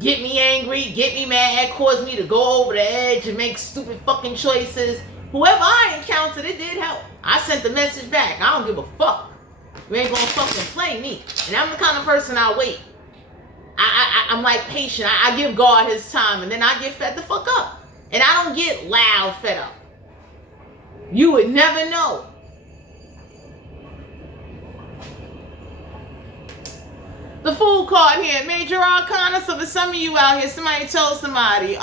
get me angry, get me mad, cause me to go over the edge and make stupid fucking choices. Whoever I encountered, it did help. I sent the message back. I don't give a fuck. You ain't gonna fucking play me. And I'm the kind of person I'll wait. I'm like patient. I give God his time, and then I get fed the fuck up. And I don't get loud fed up. You would never know. The Fool card here, Major Arcana. So for some of you out here, somebody told somebody,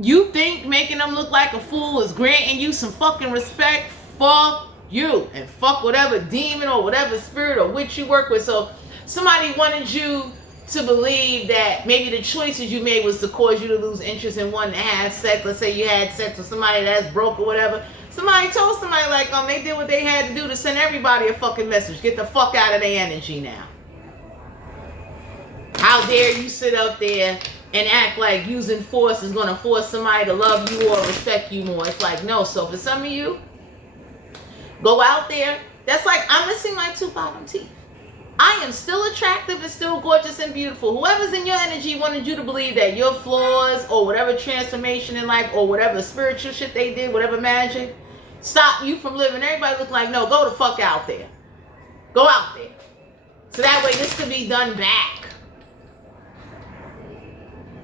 you think making them look like a fool is granting you some fucking respect? Fuck you. And fuck whatever demon or whatever spirit or witch you work with. So somebody wanted you to believe that maybe the choices you made was to cause you to lose interest in wanting to have sex. Let's say you had sex with somebody that's broke or whatever. Somebody told somebody like, they did what they had to do to send everybody a fucking message. Get the fuck out of their energy now. How dare you sit up there and act like using force is going to force somebody to love you or respect you more. It's like, no. So for some of you, go out there. That's like, I'm missing my 2 bottom teeth. I am still attractive and still gorgeous and beautiful. Whoever's in your energy wanted you to believe that your flaws or whatever transformation in life or whatever spiritual shit they did, whatever magic, stop you from living. Everybody look like, no, go the fuck out there. Go out there. So that way this could be done back.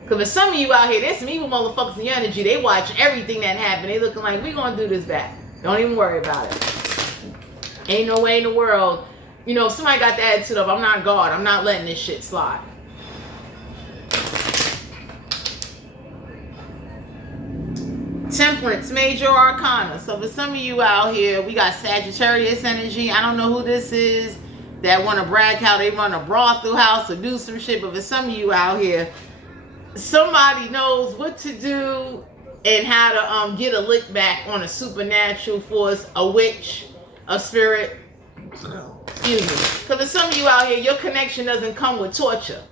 Because for some of you out here, there's some evil motherfuckers in your energy. They watch everything that happened. They looking like, we gonna do this back. Don't even worry about it. Ain't no way in the world. You know, if somebody got the attitude of, I'm not God, I'm not letting this shit slide. Temperance, Major Arcana. So for some of you out here, we got Sagittarius energy. I don't know who this is that want to brag how they run a brothel house or do some shit. But for some of you out here, somebody knows what to do and how to get a lick back on a supernatural force, a witch, a spirit. Excuse me. Because for some of you out here, your connection doesn't come with torture.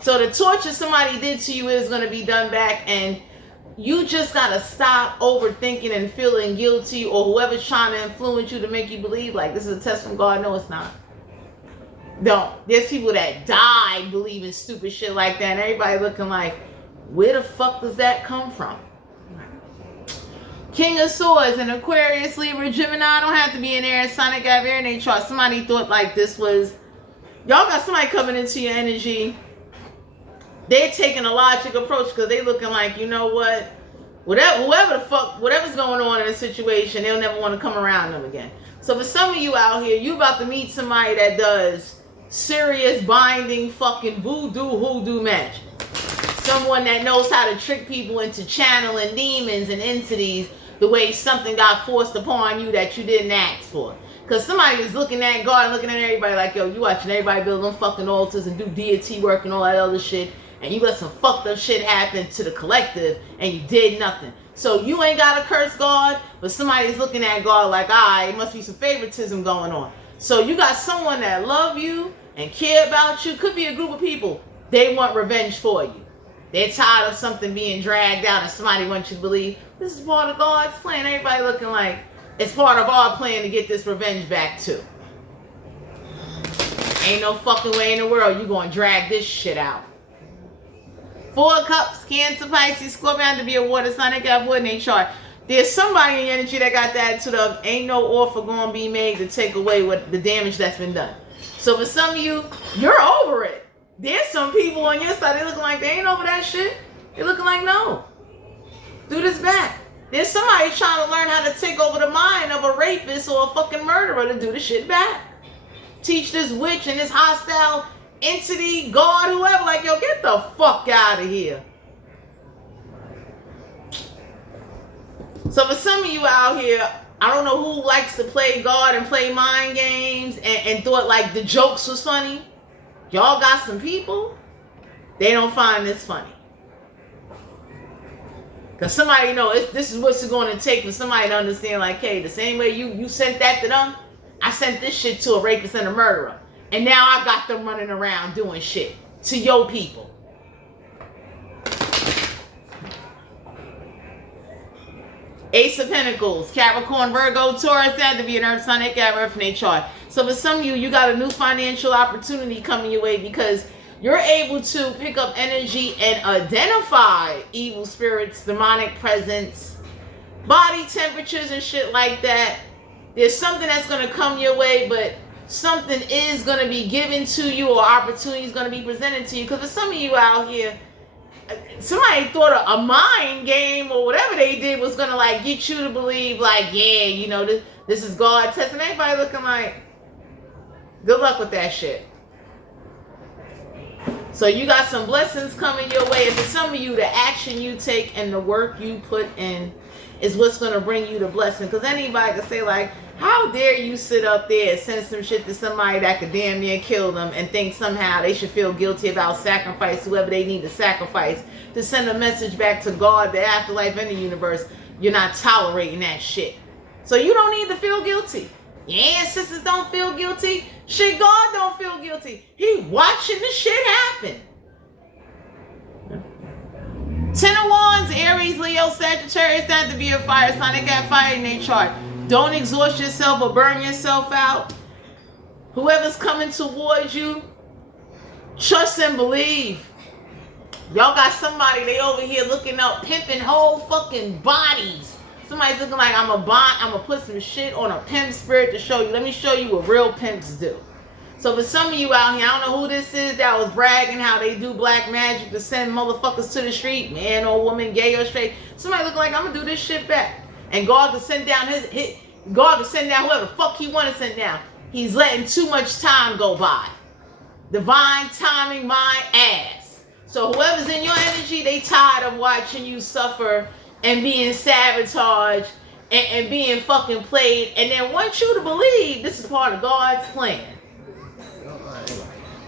So the torture somebody did to you is going to be done back, and you just got to stop overthinking and feeling guilty, or whoever's trying to influence you to make you believe like this is a test from God. No, it's not. Don't. There's people that died believing stupid shit like that, and everybody looking like, where the fuck does that come from? King of Swords and Aquarius, Libra, Gemini. Don't have to be in there. Sonic got air in their chart. Somebody thought like this was, y'all got somebody coming into your energy. They're taking a logic approach because they looking like, you know what? Whoever the fuck, whatever's going on in a situation, they'll never want to come around them again. So for some of you out here, you about to meet somebody that does serious binding fucking hoodoo magic. Someone that knows how to trick people into channeling demons and entities the way something got forced upon you that you didn't ask for. Because somebody is looking at God and looking at everybody like, yo, you watching everybody build them fucking altars and do deity work and all that other shit, and you let some fucked up shit happen to the collective and you did nothing. So you ain't got to curse God, but somebody's looking at God like, it must be some favoritism going on. So you got someone that love you and care about you. Could be a group of people. They want revenge for you. They're tired of something being dragged out and somebody wants you to believe this is part of God's plan. Everybody looking like it's part of our plan to get this revenge back too. Ain't no fucking way in the world you gonna drag this shit out. 4 of Cups, Cancer, Pisces, Scorpio, to be a water sign. They got wood in their chart. There's somebody in your energy that got that attitude of ain't no offer gonna be made to take away what the damage that's been done. So for some of you, you're over it. There's some people on your side, they looking like they ain't over that shit. They looking like, no. Do this back. There's somebody trying to learn how to take over the mind of a rapist or a fucking murderer to do the shit back. Teach this witch and this hostile entity, God, whoever, like, yo, get the fuck out of here. So for some of you out here, I don't know who likes to play God and play mind games and thought like the jokes was funny. Y'all got some people, they don't find this funny. Because somebody this is what's going to take for somebody to understand like, hey, the same way you sent that to them, I sent this shit to a rapist and a murderer. And now I got them running around doing shit to your people. Ace of Pentacles, Capricorn, Virgo, Taurus, that to be an Earth sign, Earth in their chart. So for some of you, you got a new financial opportunity coming your way because you're able to pick up energy and identify evil spirits, demonic presence, body temperatures and shit like that. There's something that's going to come your way, but something is going to be given to you or opportunity is going to be presented to you. Because for some of you out here, somebody thought a mind game or whatever they did was going to like get you to believe like, yeah, you know, this is God testing. Everybody looking like, good luck with that shit. So you got some blessings coming your way. And for some of you, the action you take and the work you put in is what's going to bring you the blessing. Because anybody can say like, how dare you sit up there and send some shit to somebody that could damn near kill them and think somehow they should feel guilty about sacrifice whoever they need to sacrifice to send a message back to God, the afterlife, and the universe. You're not tolerating that shit. So you don't need to feel guilty. Yeah, sisters don't feel guilty. Shit, God don't feel guilty. He watching the shit happen. 10 of Wands, Aries, Leo, Sagittarius, that to be a fire sign. They got fire in their chart. Don't exhaust yourself or burn yourself out. Whoever's coming towards you, trust and believe. Y'all got somebody, they over here looking up, pimping whole fucking bodies. Somebody's looking like I'm gonna put some shit on a pimp spirit to show you. Let me show you what real pimps do. So for some of you out here, I don't know who this is that was bragging how they do black magic to send motherfuckers to the street, man or woman, gay or straight. Somebody looking like I'm gonna do this shit back. And God can send down God can send down whoever the fuck he want to send down. He's letting too much time go by. Divine timing my ass. So whoever's in your energy, they tired of watching you suffer and being sabotaged and being fucking played, and then want you to believe this is part of God's plan.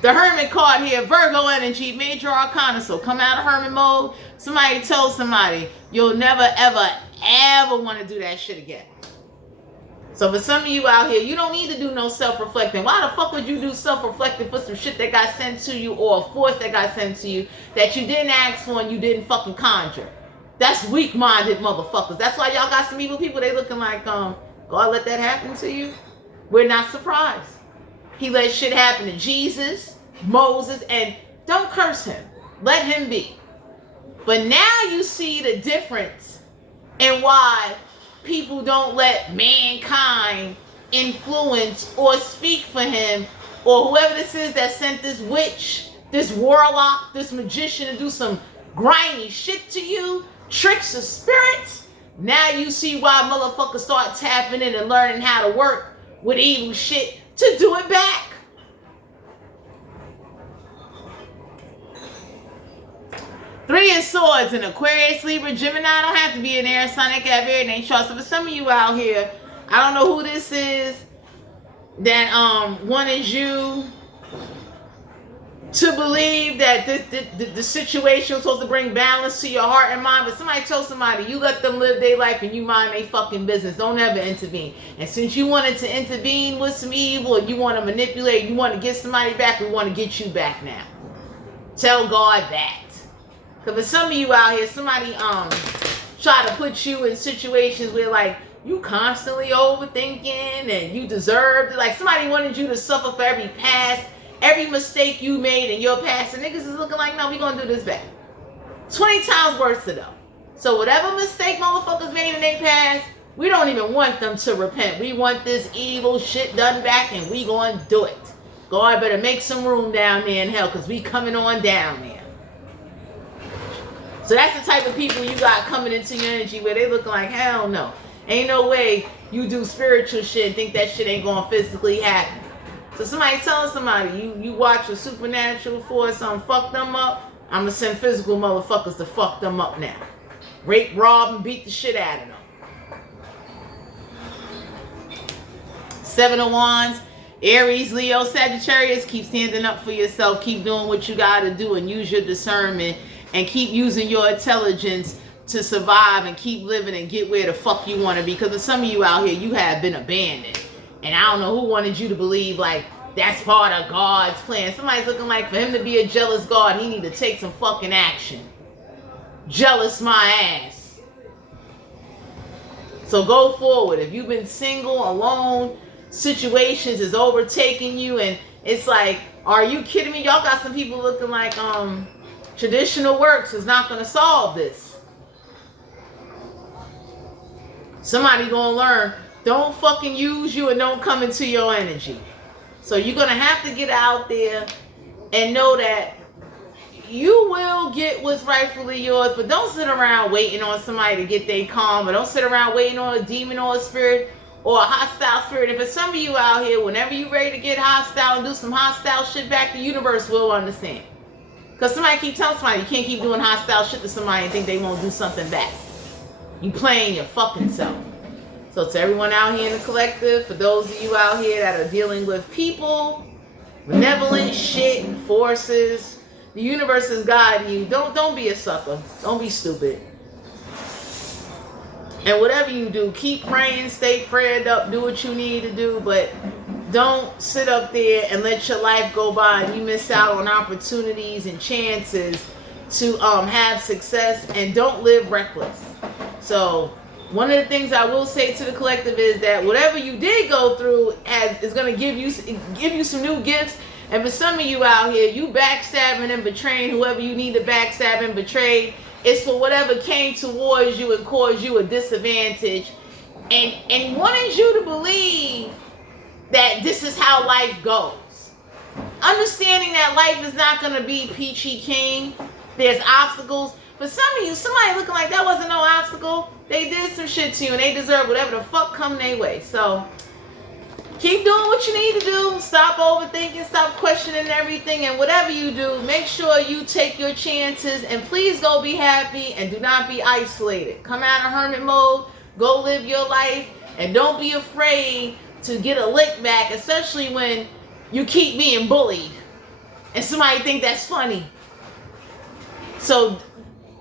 The Hermit card here, Virgo energy, major arcana. So come out of hermit mode. Somebody told somebody, you'll never, ever, ever want to do that shit again. So for some of you out here, you don't need to do no self-reflecting. Why the fuck would you do self-reflecting for some shit that got sent to you or a force that got sent to you that you didn't ask for and you didn't fucking conjure? That's weak-minded motherfuckers. That's why y'all got some evil people. They looking like, God let that happen to you? We're not surprised. He let shit happen to Jesus, Moses, and don't curse him. Let him be. But now you see the difference in why people don't let mankind influence or speak for him, or whoever this is that sent this witch, this warlock, this magician to do some grimy shit to you, tricks of spirits. Now you see why motherfuckers start tapping in and learning how to work with evil shit to do it back. Three of Swords in Aquarius, Libra, Gemini. Don't have to be an air sign. They got very name charts. So for some of you out here, I don't know who this is that wanted you to believe that the situation was supposed to bring balance to your heart and mind, but somebody told somebody, you let them live their life and you mind their fucking business. Don't ever intervene. And since you wanted to intervene with some evil, you want to manipulate, you want to get somebody back, we want to get you back now. Tell God that. Because for some of you out here, somebody try to put you in situations where like you constantly overthinking and you deserve it. Like somebody wanted you to suffer for every mistake you made in your past. And niggas is looking like, no, we gonna do this back. 20 times worse though. So whatever mistake motherfuckers made in their past, we don't even want them to repent. We want this evil shit done back and we gonna do it. God better make some room down there in hell because we coming on down there. So that's the type of people you got coming into your energy where they looking like, hell no. Ain't no way you do spiritual shit and think that shit ain't gonna physically happen. So somebody telling somebody, you watch a supernatural force fuck them up, I'm gonna send physical motherfuckers to fuck them up now. Rape, rob, and beat the shit out of them. 7 of Wands, Aries, Leo, Sagittarius. Keep standing up for yourself. Keep doing what you gotta do and use your discernment. And keep using your intelligence to survive and keep living and get where the fuck you want to be. Because for some of you out here, you have been abandoned. And I don't know who wanted you to believe like that's part of God's plan. Somebody's looking like for him to be a jealous God, he need to take some fucking action. Jealous my ass. So go forward. If you've been single, alone, situations is overtaking you, and it's like, are you kidding me? Y'all got some people looking like traditional works is not going to solve this. Somebody going to learn, don't fucking use you and don't come into your energy. So you're going to have to get out there and know that you will get what's rightfully yours, but don't sit around waiting on somebody to get their calm, or don't sit around waiting on a demon or a spirit or a hostile spirit. If it's some of you out here, whenever you're ready to get hostile and do some hostile shit back, the universe will understand. Because somebody keep telling somebody you can't keep doing hostile shit to somebody and think they won't do something back. You playing your fucking self. So to everyone out here in the collective, for those of you out here that are dealing with people, benevolent shit, forces, the universe is guiding you. Don't be a sucker. Don't be stupid. And whatever you do, keep praying, stay prayed up, do what you need to do, but don't sit up there and let your life go by and you miss out on opportunities and chances to have success, and don't live reckless. So one of the things I will say to the collective is that whatever you did go through is going to give you some new gifts. And for some of you out here, you backstabbing and betraying whoever you need to backstab and betray. It's for whatever came towards you and caused you a disadvantage. And wanted you to believe that this is how life goes. Understanding that life is not going to be peachy keen. There's obstacles. But some of you, somebody looking like that wasn't no obstacle. They did some shit to you and they deserve whatever the fuck come their way. So keep doing what you need to do. Stop overthinking. Stop questioning everything. And whatever you do, make sure you take your chances. And please go be happy and do not be isolated. Come out of hermit mode. Go live your life. And don't be afraid to get a lick back, especially when you keep being bullied and somebody think that's funny. So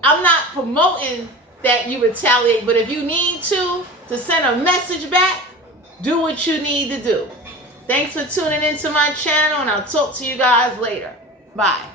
I'm not promoting that you retaliate, but if you need to send a message back, do what you need to do. Thanks for tuning into my channel, and I'll talk to you guys later. Bye.